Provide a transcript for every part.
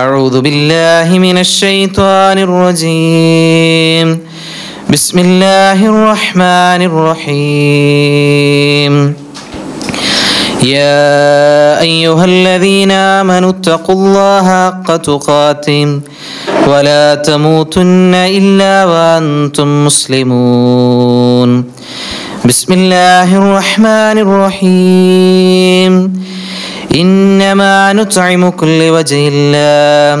أعوذ بالله من الشيطان الرجيم. بسم الله الرحمن الرحيم. يا أيها الذين آمنوا اتقوا الله حق تقاته ولا تموتن إلا وأنتم مسلمون. بسم الله الرحمن الرحيم. إنما نطعمكم لوجه الله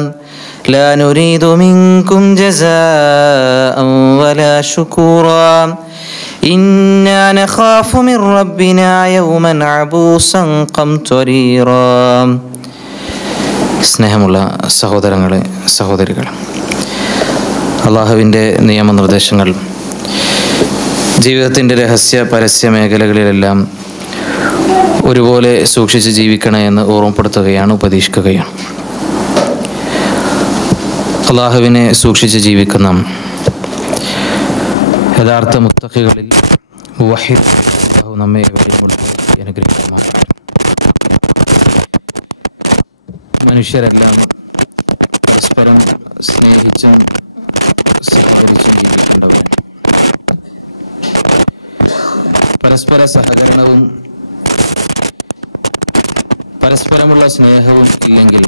لا نريد منكم جزاء ولا شكورا إنا نخاف من ربنا يوما عبوسا قمطريرا. സ്നേഹമുള്ള സഹോദരങ്ങളെ, സഹോദരികൾ, അള്ളാഹുവിൻ്റെ നിയമനിർദ്ദേശങ്ങൾ ജീവിതത്തിൻ്റെ രഹസ്യ പരസ്യ മേഖലകളിലെല്ലാം ഒരുപോലെ സൂക്ഷിച്ച് ജീവിക്കണേ എന്ന് ഓർമ്മപ്പെടുത്തുകയാണ്, ഉപദേശിക്കുകയാണ്. അള്ളാഹുവിനെ സൂക്ഷിച്ച് ജീവിക്കുന്ന യഥാർത്ഥ മുത്തഖികളിൽ മുവഹിദ് അല്ലാഹു നമ്മെ അനുഗ്രഹിക്കുമാറാകട്ടെ. മനുഷ്യരെല്ലാം പരസ്പരം സ്നേഹിച്ചും സഹകരിച്ചും ജീവിക്കേണ്ടവരാണ്. പരസ്പര സഹകരണവും പരസ്പരമുള്ള സ്നേഹവും ഇല്ലെങ്കിൽ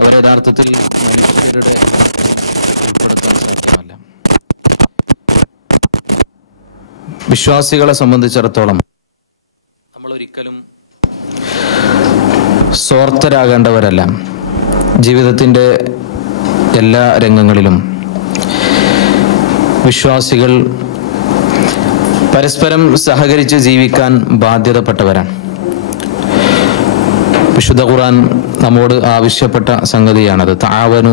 അവർ യഥാർത്ഥത്തിൽ മനുഷ്യരുടെ ഉൾപ്പെടുത്താൻ സാധ്യമല്ല. വിശ്വാസികളെ സംബന്ധിച്ചിടത്തോളം നമ്മൾ ഒരിക്കലും സ്വാർത്ഥരാകേണ്ടവരല്ല. ജീവിതത്തിൻ്റെ എല്ലാ രംഗങ്ങളിലും വിശ്വാസികൾ പരസ്പരം സഹകരിച്ച് ജീവിക്കാൻ ബാധ്യതപ്പെട്ടവരാണ്. വിശുദ്ധ ഖുർആൻ നമ്മോട് ആവശ്യപ്പെട്ട സംഗതിയാണത്. തആവനു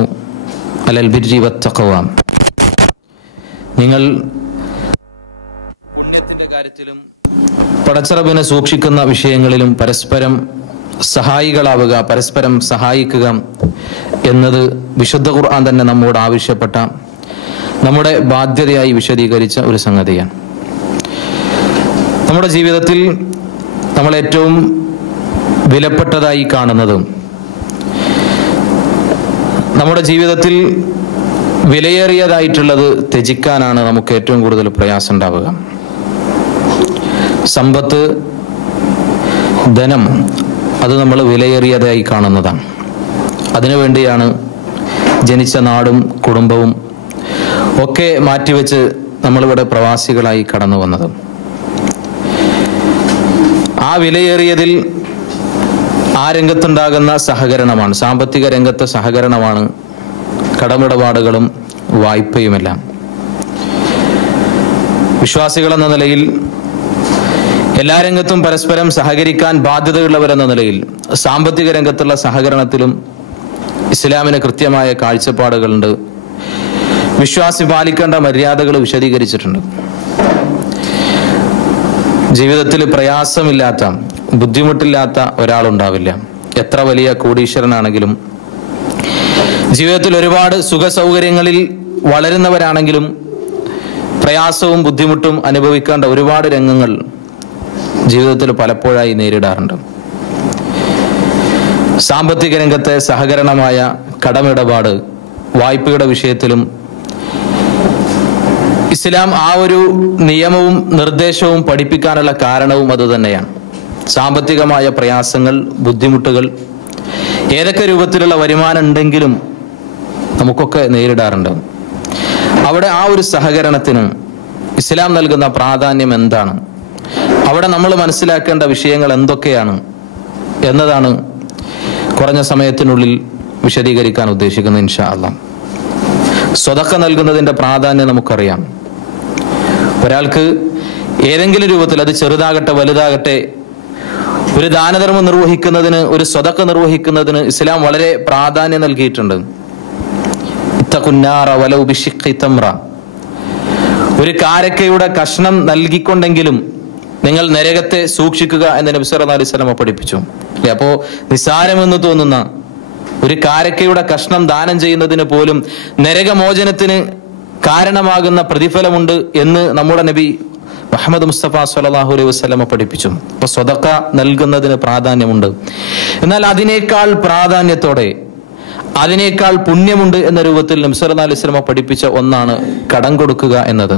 അലൽ ബിർരി വത്തഖ്വ. നിങ്ങൾ പുണ്യത്തിന്റെ കാര്യത്തിലും പടച്ചറബിനെ സൂക്ഷിക്കുന്ന വിഷയങ്ങളിലും പരസ്പരം സഹായികളാവുക, പരസ്പരം സഹായിക്കുക എന്നത് വിശുദ്ധ ഖുർആൻ തന്നെ നമ്മോട് ആവശ്യപ്പെട്ട, നമ്മുടെ ബാധ്യതയായി വിശദീകരിച്ച ഒരു സംഗതിയാണ്. നമ്മുടെ ജീവിതത്തിൽ നമ്മൾ ഏറ്റവും വിലപ്പെട്ടതായി കാണുന്നതും നമ്മുടെ ജീവിതത്തിൽ വിലയേറിയതായിട്ടുള്ളത് ത്യജിക്കാനാണ് നമുക്ക് ഏറ്റവും കൂടുതൽ പ്രയാസം ഉണ്ടാവുക. സമ്പത്ത്, ധനം, അത് നമ്മൾ വിലയേറിയതായി കാണുന്നതാണ്. അതിനുവേണ്ടിയാണ് ജനിച്ച നാടും കുടുംബവും ഒക്കെ മാറ്റിവെച്ച് നമ്മളിവിടെ പ്രവാസികളായി കടന്നു വന്നത്. ആ വിലയേറിയതിൽ ആ രംഗത്തുണ്ടാകുന്ന സഹകരണമാണ്, സാമ്പത്തിക രംഗത്തെ സഹകരണമാണ് കടമിടപാടുകളും വായ്പയുമെല്ലാം. വിശ്വാസികളെന്ന നിലയിൽ എല്ലാ രംഗത്തും പരസ്പരം സഹകരിക്കാൻ ബാധ്യതയുള്ളവരെന്ന നിലയിൽ സാമ്പത്തിക രംഗത്തുള്ള സഹകരണത്തിലും ഇസ്ലാമിന് കൃത്യമായ കാഴ്ചപ്പാടുകളുണ്ട്. വിശ്വാസി പാലിക്കേണ്ട മര്യാദകൾ വിശദീകരിച്ചിട്ടുണ്ട്. ജീവിതത്തിൽ പ്രയാസമില്ലാത്ത, ബുദ്ധിമുട്ടില്ലാത്ത ഒരാളുണ്ടാവില്ല. എത്ര വലിയ കോടീശ്വരനാണെങ്കിലും, ജീവിതത്തിൽ ഒരുപാട് സുഖ സൗകര്യങ്ങളിൽ വളരുന്നവരാണെങ്കിലും പ്രയാസവും ബുദ്ധിമുട്ടും അനുഭവിക്കേണ്ട ഒരുപാട് രംഗങ്ങൾ ജീവിതത്തിൽ പലപ്പോഴായി നേരിടാറുണ്ട്. സാമ്പത്തിക രംഗത്തെ സഹകരണമായ കടമിടപാട്, വായ്പയുടെ വിഷയത്തിലും ഇസ്ലാം ആ ഒരു നിയമവും നിർദ്ദേശവും പഠിപ്പിക്കാനുള്ള കാരണവും അതുതന്നെയാണ്. സാമ്പത്തികമായ പ്രയാസങ്ങൾ, ബുദ്ധിമുട്ടുകൾ ഏതൊക്കെ രൂപത്തിലുള്ള വരുമാനം ഉണ്ടെങ്കിലും നമുക്കൊക്കെ നേരിടാറുണ്ട്. അവിടെ ആ ഒരു സഹകരണത്തിന് ഇസ്ലാം നൽകുന്ന പ്രാധാന്യം എന്താണ്, അവിടെ നമ്മൾ മനസ്സിലാക്കേണ്ട വിഷയങ്ങൾ എന്തൊക്കെയാണ് എന്നതാണ് കുറഞ്ഞ സമയത്തിനുള്ളിൽ വിശദീകരിക്കാൻ ഉദ്ദേശിക്കുന്നത്. ഇൻഷാ അല്ലാഹ്. സ്വതക്ക നൽകുന്നതിൻ്റെ പ്രാധാന്യം നമുക്കറിയാം. ഒരാൾക്ക് ഏതെങ്കിലും രൂപത്തിൽ, അത് ചെറുതാകട്ടെ വലുതാകട്ടെ, ഒരു ദാനധർമ്മം നിർവഹിക്കുന്നതിന്, ഒരു സ്വതക്ക നിർവഹിക്കുന്നതിന് ഇസ്ലാം വളരെ പ്രാധാന്യം നൽകിയിട്ടുണ്ട്. ഇത്തഖുന്നാറ വലൗ ബിശിഖ്ഖി തംറ. ഒരു കാരക്കയുടെ കഷ്ണം നൽകിക്കൊണ്ടെങ്കിലും നിങ്ങൾ നരകത്തെ സൂക്ഷിക്കുക എന്ന് നബി സല്ലല്ലാഹു അലൈഹി വസല്ലം പഠിപ്പിച്ചു. അപ്പോ നിസാരമെന്ന് തോന്നുന്ന ഒരു കാരക്കയുടെ കഷ്ണം ദാനം ചെയ്യുന്നതിന് പോലും നരകമോചനത്തിന് കാരണമാകുന്ന പ്രതിഫലമുണ്ട് എന്ന് നമ്മുടെ നബി മുഹമ്മദ് മുസ്തഫ സ്വല്ലല്ലാഹു അലൈഹി വസല്ലമ പഠിപ്പിച്ചു. അപ്പൊ സ്വതക്ക നൽകുന്നതിന് പ്രാധാന്യമുണ്ട്. എന്നാൽ അതിനേക്കാൾ പ്രാധാന്യത്തോടെ, അതിനേക്കാൾ പുണ്യമുണ്ട് എന്ന രൂപത്തിൽ നബി സല്ലല്ലാഹു അലൈഹി വസല്ലമ പഠിപ്പിച്ച ഒന്നാണ് കടം കൊടുക്കുക എന്നത്.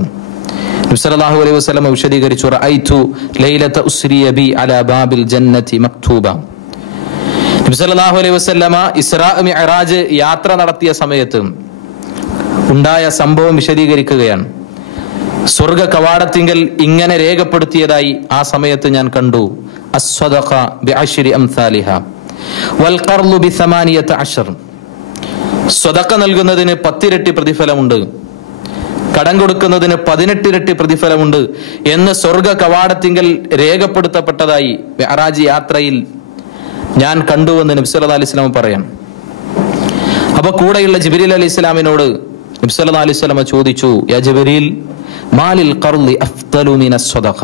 നബി സല്ലല്ലാഹു അലൈഹി വസല്ലമ വിശദീകരിച്ചു, റഅയ്തു ലൈലത ഉസ്രിയ ബി അലാ ബാബിൽ ജന്നതി മക്തൂബ. നബി സല്ലല്ലാഹു അലൈഹി വസല്ലമ ഇസ്രാ മിഅ്റാജ് യാത്ര നടത്തിയ സമയത്ത് ഉണ്ടായ സംഭവം വിശദീകരിക്കുകയാണ്. സ്വർഗ കവാടത്തിങ്കൽ ഇങ്ങനെ രേഖപ്പെടുത്തിയതായി ആ സമയത്ത് ഞാൻ കണ്ടു, അസ്സദഖ ബിഅശ്രി അംസാലിഹ വൽ ഖർളു ബി18. സ്വതക്ക നൽകുന്നതിന് 10 ഇരട്ടി പ്രതിഫലമുണ്ട്, കടം കൊടുക്കുന്നതിന് 18 ഇരട്ടി പ്രതിഫലമുണ്ട് എന്ന് സ്വർഗ കവാടത്തിങ്കൽ രേഖപ്പെടുത്തപ്പെട്ടതായി മിഅ്റാജ് യാത്രയിൽ ഞാൻ കണ്ടുവെന്ന് നബി സല്ലല്ലാഹു അലൈഹി വസല്ലം പറയാം. അപ്പൊ കൂടെയുള്ള ജിബ്രീൽ അലൈഹിസ്സലാമിനോട് നബി സല്ലല്ലാഹു അലൈഹി വസല്ലം ചോദിച്ചു, യാ ജിബ്രീൽ മാലിൽ ഖർളി അഫ്ദലു മിനസ് സ്വദഖ.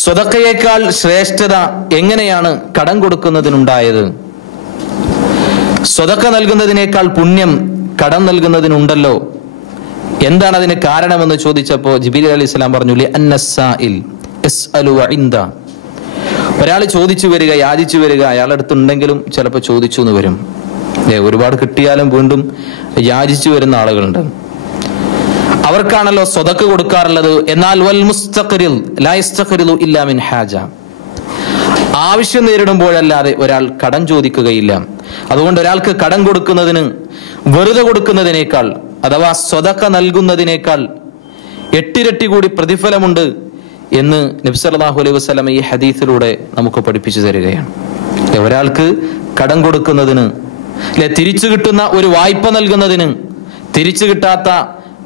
സ്വതക്കയേക്കാൾ ശ്രേഷ്ഠത എങ്ങനെയാണ് കടം കൊടുക്കുന്നതിനുണ്ടായത്? സ്വതക്ക നൽകുന്നതിനേക്കാൾ പുണ്യം കടം നൽകുന്നതിനുണ്ടല്ലോ, എന്താണ് അതിന് കാരണമെന്ന് ചോദിച്ചപ്പോ ജിബ്രീൽ അലൈഹിസ്സലാം പറഞ്ഞു, ലിഅന്നസ്സാഇൽ യസ്അലു വഇൻദ. ഒരാൾ ചോദിച്ചു വരിക, യാചിച്ചു വരിക, അയാളുടെ അടുത്തുണ്ടെങ്കിലും ചിലപ്പോൾ ചോദിച്ചു എന്ന് വരും. ഒരുപാട് കിട്ടിയാലും വീണ്ടും യാചിച്ചു വരുന്ന ആളുകളുണ്ട്. അവർക്കാണല്ലോ സ്വതക്ക കൊടുക്കാറുള്ളത്. എന്നാൽ വൽ മുസ്തഖരിൽ ലാ യസ്തഖരിലു ഇല്ലാ മിൻ ഹാജ. ആവശ്യം നേരിടുമ്പോഴല്ലാതെ ഒരാൾ കടം ചോദിക്കുകയില്ല. അതുകൊണ്ട് ഒരാൾക്ക് കടം കൊടുക്കുന്നതിന് വെറുതെ കൊടുക്കുന്നതിനേക്കാൾ, അഥവാ സ്വതക്ക നൽകുന്നതിനേക്കാൾ 8 ഇരട്ടി കൂടി പ്രതിഫലമുണ്ട് എന്ന് നബി സല്ലല്ലാഹു അലൈഹി വസല്ലം ഈ ഹദീസിലൂടെ നമുക്ക് പഠിപ്പിച്ചു തരികയാണ്. ഒരാൾക്ക് കടം കൊടുക്കുന്നതിന്, തിരിച്ചു കിട്ടുന്ന ഒരു വായ്പ നൽകുന്നതിന്, തിരിച്ചു കിട്ടാത്ത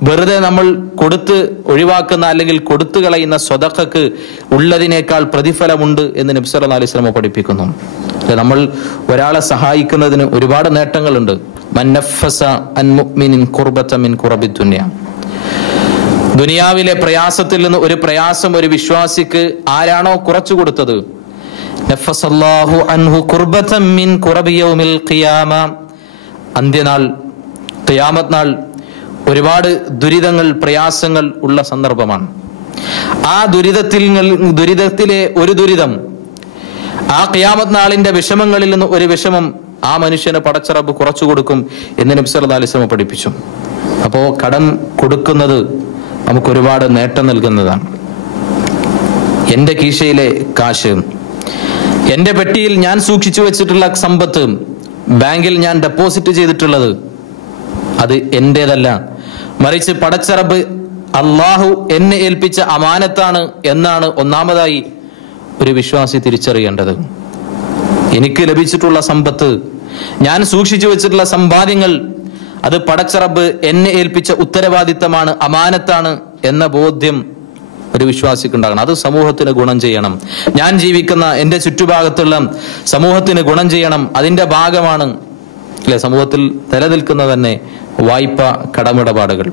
വെറുതെ നമ്മൾ കൊടുത്ത് ഒഴിവാക്കുന്ന അല്ലെങ്കിൽ കൊടുത്തു കളയുന്ന സ്വതക്കക്ക് ഉള്ളതിനേക്കാൾ പ്രതിഫലമുണ്ട് എന്ന് നബി സല്ലല്ലാഹു അലൈഹി വസല്ലം പഠിപ്പിക്കുന്നു. നമ്മൾ ഒരാളെ സഹായിക്കുന്നതിന് ഒരുപാട് നേട്ടങ്ങളുണ്ട്. മൻ നഫസ അൻ മുഅ്മിനിൻ ഖുർബത മിൻ ഖുറബിദ് ദുനിയ. ദുനിയാവിലെ പ്രയാസത്തിൽ നിന്ന് ഒരു പ്രയാസം ഒരു വിശ്വാസിക്ക് ആരാണോ കുറച്ചു കൊടുത്തത്, നഫസല്ലാഹു അൻഹു ഖുർബതൻ മിൻ ഖുറബി യൗമിൽ ഖിയാമ. അന്ത്യനാൾ, ഖിയാമത്ത് നാൾ ഒരുപാട് ദുരിതങ്ങൾ, പ്രയാസങ്ങൾ ഉള്ള സന്ദർഭമാണ്. ആ ദുരിതത്തിലെ ഒരു ദുരിതം, ആ ഖിയാമത്ത് നാളിന്റെ വിഷമങ്ങളിൽ നിന്ന് ഒരു വിഷമം ആ മനുഷ്യന് പടച്ച റബ്ബ് കുറച്ചു കൊടുക്കും എന്ന് നബി സല്ലല്ലാഹു അലൈഹി വസല്ലം പഠിപ്പിച്ചു. അപ്പോ കടം കൊടുക്കുന്നത് നമുക്ക് ഒരുപാട് നേട്ടം നൽകുന്നതാണ്. എന്റെ കീശയിലെ കാശ്, എന്റെ പെട്ടിയിൽ ഞാൻ സൂക്ഷിച്ചു വെച്ചിട്ടുള്ള സമ്പത്ത്, ബാങ്കിൽ ഞാൻ ഡെപ്പോസിറ്റ് ചെയ്തിട്ടുള്ളത്, അത് എന്റേതല്ല, മറിച്ച് പടച്ച റബ്ബ് അള്ളാഹു എന്നെ ഏൽപ്പിച്ച അമാനത്താണ് എന്നാണ് ഒന്നാമതായി ഒരു വിശ്വാസി തിരിച്ചറിയേണ്ടത്. എനിക്ക് ലഭിച്ചിട്ടുള്ള സമ്പത്ത്, ഞാൻ സൂക്ഷിച്ചു വെച്ചിട്ടുള്ള സമ്പാദ്യങ്ങൾ, അത് പടച്ച റബ്ബ് എന്നെ ഏൽപ്പിച്ച ഉത്തരവാദിത്തമാണ്, അമാനത്താണ് എന്ന ബോധ്യം ഒരു വിശ്വാസിക്ക് ഉണ്ടാകണം. അത് സമൂഹത്തിന് ഗുണം ചെയ്യണം. ഞാൻ ജീവിക്കുന്ന എന്റെ ചുറ്റുഭാഗത്തുള്ള സമൂഹത്തിന് ഗുണം ചെയ്യണം. അതിന്റെ ഭാഗമാണ് അല്ലെ സമൂഹത്തിൽ നിലനിൽക്കുന്ന തന്നെ വായ്പ, കടമിടപാടുകൾ.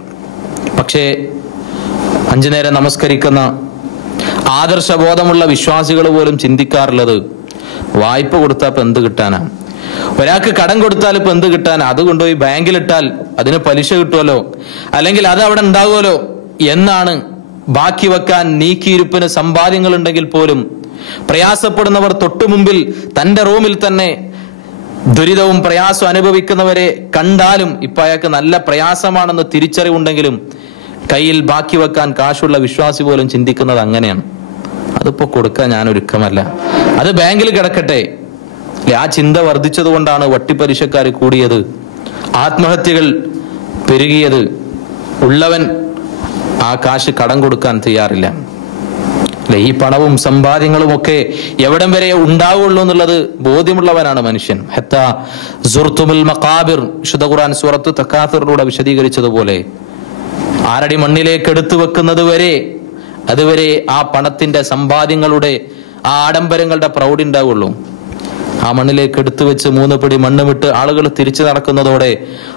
പക്ഷേ 5 നേരം നമസ്കരിക്കുന്ന ആദർശബോധമുള്ള വിശ്വാസികൾ പോലും ചിന്തിക്കാറുള്ളത്, വായ്പ കൊടുത്താൽ ഇപ്പൊ എന്ത് കിട്ടാനാ, ഒരാൾക്ക് കടം കൊടുത്താൽ ഇപ്പൊ എന്ത് കിട്ടാനാ, അത് കൊണ്ടുപോയി ബാങ്കിലിട്ടാൽ അതിന് പലിശ കിട്ടുമല്ലോ, അല്ലെങ്കിൽ അത് അവിടെ ഉണ്ടാകുമല്ലോ എന്നാണ്. ബാക്കി വെക്കാൻ നീക്കിയിരുപ്പിന് സമ്പാദ്യങ്ങൾ ഉണ്ടെങ്കിൽ പോലും പ്രയാസപ്പെടുന്നവർ തൊട്ടു മുമ്പിൽ തന്റെ റൂമിൽ തന്നെ ദുരിതവും പ്രയാസവും അനുഭവിക്കുന്നവരെ കണ്ടാലും ഇപ്പൊ അയാൾക്ക് നല്ല പ്രയാസമാണെന്ന് തിരിച്ചറിവുണ്ടെങ്കിലും കയ്യിൽ ബാക്കി വെക്കാൻ കാശുള്ള വിശ്വാസി പോലും ചിന്തിക്കുന്നത് അങ്ങനെയാണ്. അതിപ്പോ കൊടുക്കാൻ ഞാൻ ഒരുക്കമല്ല, അത് ബാങ്കിൽ കിടക്കട്ടെ. ആ ചിന്ത വർദ്ധിച്ചത് കൊണ്ടാണ് വട്ടിപ്പലിശക്കാർ കൂടിയത്, ആത്മഹത്യകൾ പെരുകിയത്. ഉള്ളവൻ ആ കാശ് കടം കൊടുക്കാൻ തയ്യാറില്ല. അല്ലെ, ഈ പണവും സമ്പാദ്യങ്ങളും ഒക്കെ എവിടം വരെ ഉണ്ടാവുള്ളൂ എന്നുള്ളത് ബോധ്യമുള്ളവനാണ് മനുഷ്യൻ. ഹത്താ സുർത്തുമുൽ മഖാബിർ, വിശുദ്ധ ഖുർആൻ സൂറത്ത് തകാസുറിലൂടെ വിശദീകരിച്ചതുപോലെ 6 അടി മണ്ണിലേക്ക് എടുത്തു വെക്കുന്നത് വരെ, അതുവരെ ആ പണത്തിന്റെ സമ്പാദ്യങ്ങളുടെ ആ ആഡംബരങ്ങളുടെ പ്രൗഢി ഉണ്ടാവുള്ളൂ. ആ മണ്ണിലേക്ക് എടുത്തു വെച്ച് 3 പിടി മണ്ണ് വിട്ട് ആളുകൾ തിരിച്ചു നടക്കുന്നതോടെ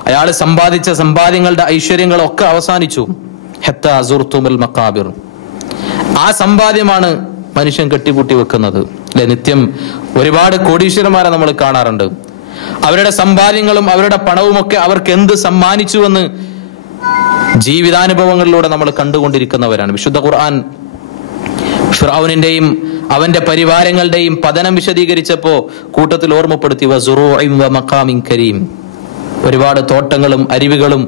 അയാൾ സമ്പാദിച്ച സമ്പാദ്യങ്ങളുടെ ഐശ്വര്യങ്ങളൊക്കെ അവസാനിച്ചു. ഹത്താ സുർത്തുമുൽ മഖാബിർ. ആ സമ്പാദ്യമാണ് മനുഷ്യൻ കെട്ടിപ്പൂട്ടി വെക്കുന്നത്. അല്ലെ, നിത്യം ഒരുപാട് കോടീശ്വരന്മാരെ നമ്മൾ കാണാറുണ്ട്. അവരുടെ സമ്പാദ്യങ്ങളും അവരുടെ പണവും ഒക്കെ അവർക്ക് എന്ത് സമ്മാനിച്ചുവെന്ന് ജീവിതാനുഭവങ്ങളിലൂടെ നമ്മൾ കണ്ടുകൊണ്ടിരിക്കുന്നവരാണ്. വിശുദ്ധ ഖുർആൻ ഫിർഔനിന്റെയും അവന്റെ പരിവാരങ്ങളുടെയും പതനം വിശദീകരിച്ചപ്പോ കൂട്ടത്തിൽ ഓർമ്മപ്പെടുത്തി വസുറൂഇൻ വമഖാമിൻ കരീം, ഒരുപാട് തോട്ടങ്ങളും അരുവികളും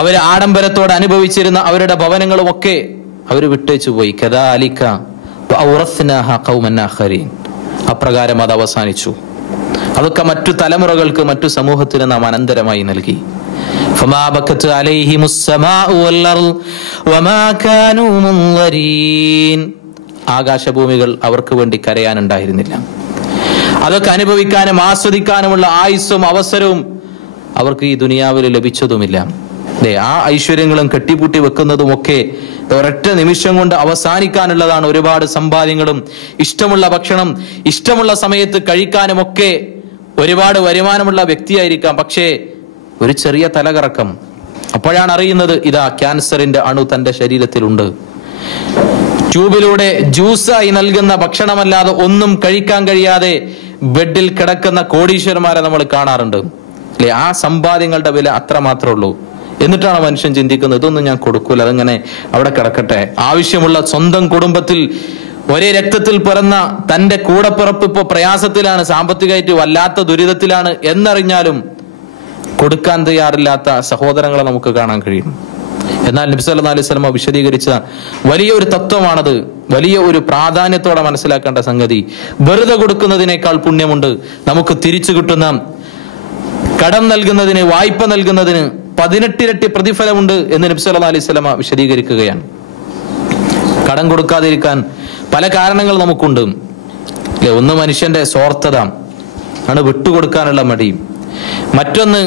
അവര് ആഡംബരത്തോടെ അനുഭവിച്ചിരുന്ന അവരുടെ ഭവനങ്ങളും ഒക്കെ അവർ വിട്ടേച്ചു പോയി. കദാലിക വഔറസ്നാഹ ഖൗമൻ ആഖരീൻ, അപ്രകാരം അത് അവസാനിച്ചു. അതൊക്കെ മറ്റു തലമുറകൾക്ക്, മറ്റു സമൂഹത്തിന് നാം അനന്തരമായി നൽകി. ഫമാ ബക്കത് അലൈഹിമുസ് സമാഉ വൽ അർദ് വമാ കാനൂ മുൻദരീൻ, ആകാശഭൂമികൾ അവർക്ക് വേണ്ടി കരയാനുണ്ടായിരുന്നില്ല. അതൊക്കെ അനുഭവിക്കാനും ആസ്വദിക്കാനുമുള്ള ആയുസ്സും അവസരവും അവർക്ക് ഈ ദുനിയാവിൽ ലഭിച്ചതുമില്ല. ആ ഐശ്വര്യങ്ങളും കെട്ടിപ്പൂട്ടി വെക്കുന്നതും ഒക്കെ ഒരൊറ്റ നിമിഷം കൊണ്ട് അവസാനിക്കാനുള്ളതാണ്. ഒരുപാട് സമ്പാദ്യങ്ങളും ഇഷ്ടമുള്ള ഭക്ഷണം ഇഷ്ടമുള്ള സമയത്ത് കഴിക്കാനും ഒക്കെ ഒരുപാട് വരുമാനമുള്ള വ്യക്തിയായിരിക്കാം. പക്ഷേ ഒരു ചെറിയ തലകറക്കം, അപ്പോഴാണ് അറിയുന്നത് ഇതാ ക്യാൻസറിന്റെ അണു തന്റെ ശരീരത്തിലുണ്ട്. ട്യൂബിലൂടെ ജ്യൂസായി നൽകുന്ന ഭക്ഷണമല്ലാതെ ഒന്നും കഴിക്കാൻ കഴിയാതെ ബെഡിൽ കിടക്കുന്ന കോടീശ്വരന്മാരെ നമ്മൾ കാണാറുണ്ട് അല്ലെ? ആ സമ്പാദ്യങ്ങളുടെ വില അത്ര മാത്രമേ ഉള്ളൂ. എന്നിട്ടാണ് മനുഷ്യൻ ചിന്തിക്കുന്നത് ഇതൊന്നും ഞാൻ കൊടുക്കൂല, അതങ്ങനെ അവിടെ കിടക്കട്ടെ. ആവശ്യമുള്ള സ്വന്തം കുടുംബത്തിൽ ഒരേ രക്തത്തിൽ പിറന്ന തന്റെ കൂടപ്പിറപ്പ് ഇപ്പൊ പ്രയാസത്തിലാണ്, സാമ്പത്തികമായിട്ട് വല്ലാത്ത ദുരിതത്തിലാണ് എന്നറിഞ്ഞാലും കൊടുക്കാൻ തയ്യാറില്ലാത്ത സഹോദരങ്ങളെ നമുക്ക് കാണാൻ കഴിയും. എന്നാൽ നബി സല്ലല്ലാഹു അലൈഹി വസല്ലം വിശദീകരിച്ച വലിയ ഒരു തത്വമാണത്. വലിയ ഒരു പ്രാധാന്യത്തോടെ മനസ്സിലാക്കേണ്ട സംഗതി. വെറുതെ കൊടുക്കുന്നതിനേക്കാൾ പുണ്യമുണ്ട്. നമുക്ക് തിരിച്ചു കിട്ടുന്ന കടം നൽകുന്നതിന്, വായ്പ നൽകുന്നതിന് 18 ഇരട്ടി പ്രതിഫലമുണ്ട് എന്ന് നബി സല്ലല്ലാഹു അലൈഹി വസല്ലം വിശദീകരിക്കുകയാണ്. കടം കൊടുക്കാതിരിക്കാൻ പല കാരണങ്ങൾ നമുക്കുണ്ട് അല്ലെ? ഒന്ന് മനുഷ്യന്റെ സ്വാർത്ഥത ആണ്, വിട്ടുകൊടുക്കാനുള്ള മടി. മറ്റൊന്ന്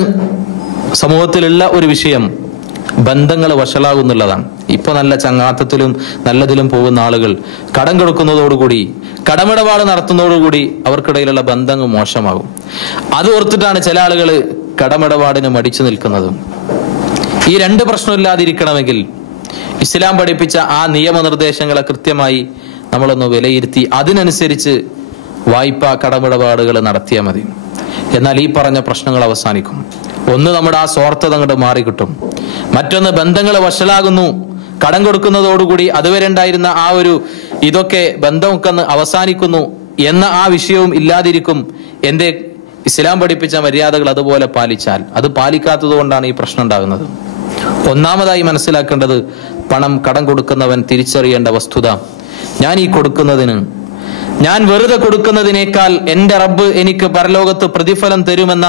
സമൂഹത്തിലുള്ള ഒരു വിഷയം, ബന്ധങ്ങൾ വഷളാകുന്നുള്ളതാണ്. ഇപ്പൊ നല്ല ചങ്ങാത്തത്തിലും നല്ലതിലും പോകുന്ന ആളുകൾ കടം കൊടുക്കുന്നതോടുകൂടി, കടമിടപാട് നടത്തുന്നതോടുകൂടി അവർക്കിടയിലുള്ള ബന്ധങ്ങൾ മോശമാകും. അത് ഓർത്തിട്ടാണ് ചില ആളുകൾ കടമിടപാടിന് മടിച്ചു നിൽക്കുന്നത്. ഈ രണ്ട് പ്രശ്നമില്ലാതിരിക്കണമെങ്കിൽ ഇസ്ലാം പഠിപ്പിച്ച ആ നിയമനിർദ്ദേശങ്ങളെ കൃത്യമായി നമ്മളൊന്ന് വിലയിരുത്തി അതിനനുസരിച്ച് വായ്പ കടമിടപാടുകൾ നടത്തിയാൽ മതി. എന്നാൽ ഈ പറഞ്ഞ പ്രശ്നങ്ങൾ അവസാനിക്കും. ഒന്ന്, നമ്മുടെ ആ സ്വാർത്ഥത അങ്ങോട്ട് മാറിക്കിട്ടും. മറ്റൊന്ന്, ബന്ധങ്ങൾ വഷളാകുന്നു. കടം കൊടുക്കുന്നതോടുകൂടി അതുവരെ ഉണ്ടായിരുന്ന ആ ഒരു ഇതൊക്കെ ബന്ധമൊക്കെ അവസാനിക്കുന്നു എന്ന ആ വിഷയവും ഇല്ലാതിരിക്കും. എന്റെ ഇസ്ലാം പഠിപ്പിച്ച മര്യാദകൾ അതുപോലെ പാലിച്ചാൽ. അത് പാലിക്കാത്തത് കൊണ്ടാണ് ഈ പ്രശ്നം ഉണ്ടാകുന്നത്. ഒന്നാമതായി മനസ്സിലാക്കേണ്ടത്, പണം കടം കൊടുക്കുന്നവൻ തിരിച്ചറിയേണ്ട വസ്തുത, ഞാൻ ഈ കൊടുക്കുന്നതിന്, ഞാൻ വെറുതെ കൊടുക്കുന്നതിനേക്കാൾ എന്റെ റബ്ബ് എനിക്ക് പരലോകത്ത് പ്രതിഫലം തരുമെന്ന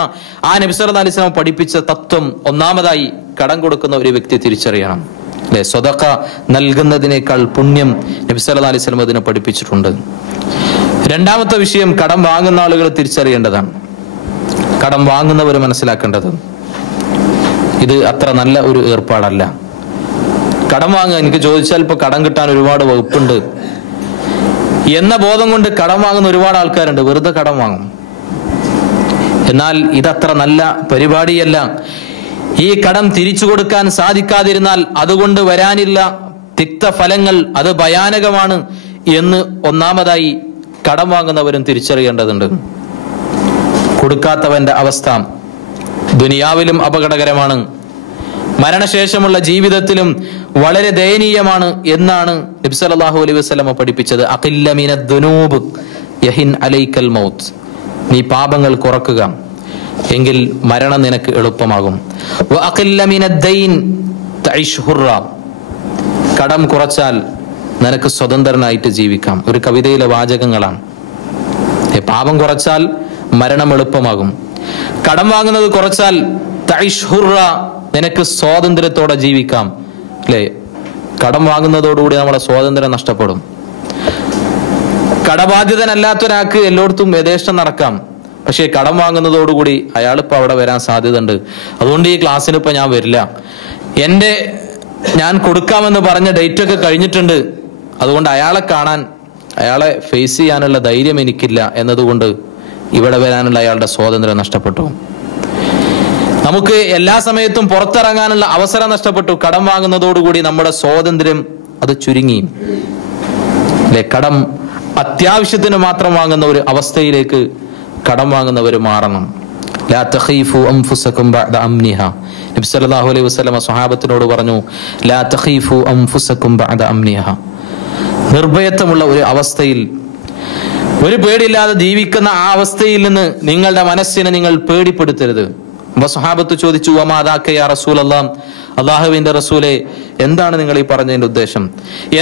ആ നബി സല്ലല്ലാഹു അലൈഹി വസല്ലം പഠിപ്പിച്ച തത്വം ഒന്നാമതായി കടം കൊടുക്കുന്ന ഒരു വ്യക്തി തിരിച്ചറിയണം അല്ലെ? സ്വതക്ക നൽകുന്നതിനേക്കാൾ പുണ്യം നബി സല്ലല്ലാഹു അലൈഹി വസല്ലം അതിനെ പഠിപ്പിച്ചിട്ടുണ്ട്. രണ്ടാമത്തെ വിഷയം, കടം വാങ്ങുന്ന ആളുകൾ തിരിച്ചറിയേണ്ടതാണ്. കടം വാങ്ങുന്നവർ മനസ്സിലാക്കേണ്ടത് ഇത് അത്ര നല്ല ഒരു ഏർപ്പാടല്ല. കടം വാങ്ങുക, എനിക്ക് ചോദിച്ചാൽ ഇപ്പൊ കടം കിട്ടാൻ ഒരുപാട് വകുപ്പുണ്ട് എന്ന ബോധം കൊണ്ട് കടം വാങ്ങുന്ന ഒരുപാട് ആൾക്കാരുണ്ട്. വെറുതെ കടം വാങ്ങും. എന്നാൽ ഇതത്ര നല്ല പരിപാടിയല്ല. ഈ കടം തിരിച്ചു കൊടുക്കാൻ സാധിക്കാതിരുന്നാൽ അതുകൊണ്ട് വരാനില്ല തിക്തഫലങ്ങൾ അത് ഭയാനകമാണ് എന്ന് ഒന്നാമതായി കടം വാങ്ങുന്നവരും തിരിച്ചറിയേണ്ടതുണ്ട്. കൊടുക്കാത്തവന്റെ അവസ്ഥ ദുനിയാവിലും അപകടകരമാണ്, മരണശേഷമുള്ള ജീവിതത്തിലും വളരെ ദയനീയമാണ് എന്നാണ് നബി സല്ലല്ലാഹു അലൈഹി വസല്ലം പഠിപ്പിച്ചത്. അഖില്ല മിനദ് ദുനൂബ് യഹിൻ അലൈക്കൽ മൗത്ത്, നീ പാപങ്ങൾ കുറക്കുക എങ്കിൽ മരണം നിനക്ക് എളുപ്പമാകും. വഅഖില്ല മിനദ് ദൈൻ തഈഷ് ഹുറ, കടം കുറച്ചാൽ നിനക്ക് സ്വതന്ത്രനായിട്ട് ജീവിക്കാം. ഒരു കവിതയിലെ വാചകങ്ങളാണ്. പാപം കുറച്ചാൽ മരണം എളുപ്പമാകും. കടം വാങ്ങുന്നത് കുറച്ചാൽ തഈഷ് ഹുറ, നിനക്ക് സ്വാതന്ത്ര്യത്തോടെ ജീവിക്കാം അല്ലെ? കടം വാങ്ങുന്നതോടുകൂടി നമ്മുടെ സ്വാതന്ത്ര്യം നഷ്ടപ്പെടും. കടബാധ്യതനല്ലാത്ത ഒരാൾക്ക് എല്ലായിടത്തും യഥേഷ്ടം നടക്കാം. പക്ഷെ കടം വാങ്ങുന്നതോടുകൂടി അയാളിപ്പോ അവിടെ വരാൻ സാധ്യതയുണ്ട്. അതുകൊണ്ട് ഈ ക്ലാസ്സിന് ഇപ്പൊ ഞാൻ വരില്ല, ഞാൻ കൊടുക്കാമെന്ന് പറഞ്ഞ ഡേറ്റ് ഒക്കെ കഴിഞ്ഞിട്ടുണ്ട്, അതുകൊണ്ട് അയാളെ കാണാൻ, അയാളെ ഫേസ് ചെയ്യാനുള്ള ധൈര്യം എനിക്കില്ല എന്നതുകൊണ്ട് ഇവിടെ വരാനുള്ള അയാളുടെ സ്വാതന്ത്ര്യം നഷ്ടപ്പെട്ടു. നമുക്ക് എല്ലാ സമയത്തും പുറത്തിറങ്ങാനുള്ള അവസരം നഷ്ടപ്പെട്ടു. കടം വാങ്ങുന്നതോടുകൂടി നമ്മുടെ സ്വാതന്ത്ര്യം അത് ചുരുങ്ങി അല്ലെ? കടം അത്യാവശ്യത്തിന് മാത്രം വാങ്ങുന്ന ഒരു അവസ്ഥയിലേക്ക് കടം വാങ്ങുന്നവർ മാറണം. ലാ തഖീഫു അൻഫുസകും ബഅദ അംനിഹാ. നബി സല്ലല്ലാഹു അലൈഹി വസല്ലം സ്വഹാബത്തിനോട് പറഞ്ഞു, ലാ തഖീഫു അൻഫുസകും ബഅദ അംനിഹാ. നിർഭയത്വമുള്ള ഒരു അവസ്ഥയിൽ, ഒരു പേടിയില്ലാതെ ജീവിക്കുന്ന ആ അവസ്ഥയിൽ നിന്ന് നിങ്ങളുടെ മനസ്സിനെ നിങ്ങൾ പേടിപ്പെടുത്തരുത്. അപ്പൊ സ്വഹാബത്ത് ചോദിച്ചു, വമാദാക യാ റസൂലല്ലാഹ്, അല്ലാഹുവിന്റെ റസൂലേ, എന്താണ് നിങ്ങൾ ഈ പറഞ്ഞതിന്റെ ഉദ്ദേശം?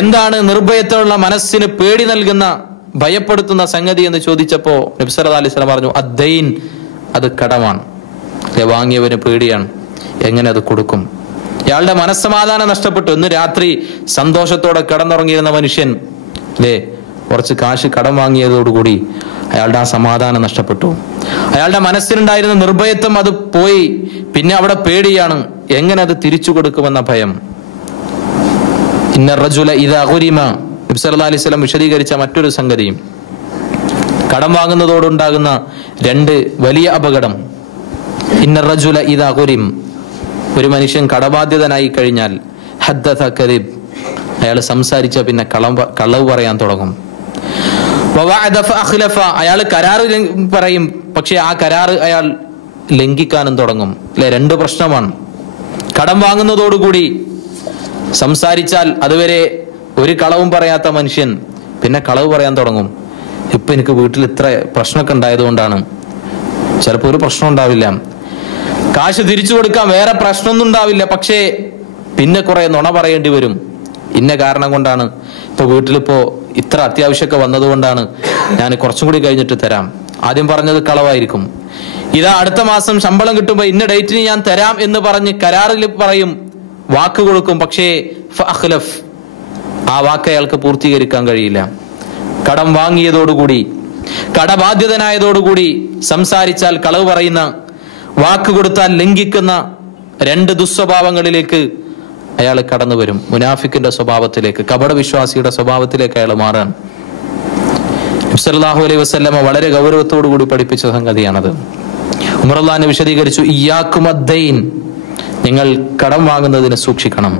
എന്താണ് നിർഭയത്വമുള്ള മനസ്സിന് പേടി നൽകുന്ന, ഭയപ്പെടുത്തുന്ന സംഗതി എന്ന് ചോദിച്ചപ്പോ നബി സല്ലല്ലാഹു അലൈഹി വസല്ലം പറഞ്ഞു, അദ്ദൈൻ, അത് കടമാണ്. വാങ്ങിയവന് പേടിയാണ്, എങ്ങനെ അത് കൊടുക്കും? ഇയാളുടെ മനസ്സമാധാനം നഷ്ടപ്പെട്ടു. ഇന്ന് രാത്രി സന്തോഷത്തോടെ കിടന്നുറങ്ങിയിരുന്ന മനുഷ്യൻ കുറച്ച് കാശ് കടം വാങ്ങിയതോടുകൂടി അയാളുടെ ആ സമാധാനം നഷ്ടപ്പെട്ടു. അയാളുടെ മനസ്സിലുണ്ടായിരുന്ന നിർഭയത്വം അത് പോയി. പിന്നെ അവിടെ പേടിയാണ്, എങ്ങനെ അത് തിരിച്ചു കൊടുക്കുമെന്ന ഭയം. ഇന്ന റജുല ഇദാ ഗുരിമ, നബി സല്ലല്ലാഹു അലൈഹി വസല്ലം വിശദീകരിച്ച മറ്റൊരു സംഗതിയും, കടം വാങ്ങുന്നതോടുണ്ടാകുന്ന രണ്ട് വലിയ അപകടം. ഇന്ന റജുല ഇദാ ഗുരിം, ഒരു മനുഷ്യൻ കടബാധ്യതനായി കഴിഞ്ഞാൽ ഹദ്ദഥ കദിബ്, അയാൾ സംസാരിച്ച പിന്നെ കളവ് പറയാൻ തുടങ്ങും. വവഅദ ഫഅഖ്ലഫ, അയാൾ കരാറ് പറയും, പക്ഷെ ആ കരാറ് അയാൾ ലംഘിക്കാനും തുടങ്ങും. അല്ലെ, രണ്ട് പ്രശ്നമാണ്. കടം വാങ്ങുന്നതോടുകൂടി സംസാരിച്ചാൽ അതുവരെ ഒരു കളവും പറയാത്ത മനുഷ്യൻ പിന്നെ കളവ് പറയാൻ തുടങ്ങും. ഇപ്പൊ എനിക്ക് വീട്ടിൽ ഇത്ര പ്രശ്നമൊക്കെ ഉണ്ടായതുകൊണ്ടാണ്. ചിലപ്പോൾ ഒരു പ്രശ്നം ഉണ്ടാവില്ല, കാശ് തിരിച്ചു കൊടുക്കാൻ വേറെ പ്രശ്നമൊന്നും ഉണ്ടാവില്ല, പക്ഷേ പിന്നെ കുറെ നുണ പറയേണ്ടി വരും. ഇന്ന കാരണം കൊണ്ടാണ്, ഇപ്പൊ വീട്ടിലിപ്പോ ഇത്ര അത്യാവശ്യമൊക്കെ വന്നതുകൊണ്ടാണ്, ഞാൻ കുറച്ചും കൂടി കഴിഞ്ഞിട്ട് തരാം. ആദ്യം പറഞ്ഞത് കളവായിരിക്കും. ഇതാ അടുത്ത മാസം ശമ്പളം കിട്ടുമ്പോ ഇന്ന ഡേറ്റിന് ഞാൻ തരാം എന്ന് പറഞ്ഞ് കരാറിൽ പറയും, വാക്ക് കൊടുക്കും, പക്ഷേ ഫഅഖ്ലഫ്, ആ വാക്ക് അയാൾക്ക് പൂർത്തീകരിക്കാൻ കഴിയില്ല. കടം വാങ്ങിയതോടുകൂടി, കടബാധ്യതനായതോടുകൂടി സംസാരിച്ചാൽ കളവ് പറയുന്ന, വാക്ക് കൊടുത്താൽ ലംഘിക്കുന്ന രണ്ട് ദുസ്വഭാവങ്ങളിലേക്ക് അയാൾ കടന്നു വരും. മുനാഫിക്കിന്റെ സ്വഭാവത്തിലേക്ക്, കപട വിശ്വാസിയുടെ സ്വഭാവത്തിലേക്ക് അയാൾ മാറാൻ നബി സല്ലല്ലാഹു അലൈഹി വസല്ലമ വളരെ ഗൗരവത്തോടു കൂടി പഠിപ്പിച്ച സംഗതിയാണത്. ഉമർ റളിയല്ലാഹു അൻഹു വിശദീകരിച്ചു, ഇയ്യാകും അദ്ദൈൻ, നിങ്ങൾ കടം വാങ്ങുന്നതിനെ സൂക്ഷിക്കണം.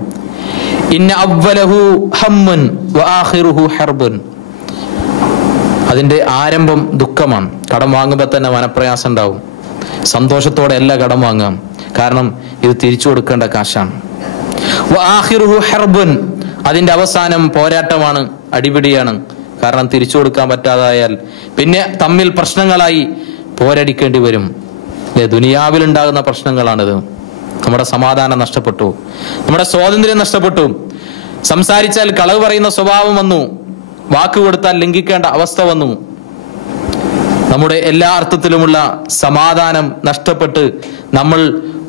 ഇന്ന അവ്വലഹു ഹമ്മുൻ വആഖിറുഹു ഹർബുൻ, അതിന്റെ ആരംഭം ദുഃഖമാണ്. കടം വാങ്ങുമ്പോൾ തന്നെ മനപ്രയാസം ഉണ്ടാവും. സന്തോഷത്തോടെ അല്ല കടം വാങ്ങാം, കാരണം ഇത് തിരിച്ചു കൊടുക്കേണ്ട കാശാണ്. വആഖിറുഹു ഹർബുൻ, അതിന്റെ അവസാനം പോരാട്ടമാണ്, അടിപിടിയാണ്. കാരണം തിരിച്ചു കൊടുക്കാൻ പറ്റാതായാൽ പിന്നെ തമ്മിൽ പ്രശ്നങ്ങളായി പോരടിക്കേണ്ടി വരും. ദുനിയാവിൽ ഉണ്ടാകുന്ന പ്രശ്നങ്ങളാണിത്. നമ്മുടെ സമാധാനം നഷ്ടപ്പെട്ടു, നമ്മുടെ സ്വാതന്ത്ര്യം നഷ്ടപ്പെട്ടു. സംസാരിച്ചാൽ കളവ് പറയുന്ന സ്വഭാവം വന്നു, വാക്ക് കൊടുത്താൽ ലംഘിക്കേണ്ട അവസ്ഥ വന്നു. നമ്മുടെ എല്ലാ അർത്ഥത്തിലുമുള്ള സമാധാനം നഷ്ടപ്പെട്ട് നമ്മൾ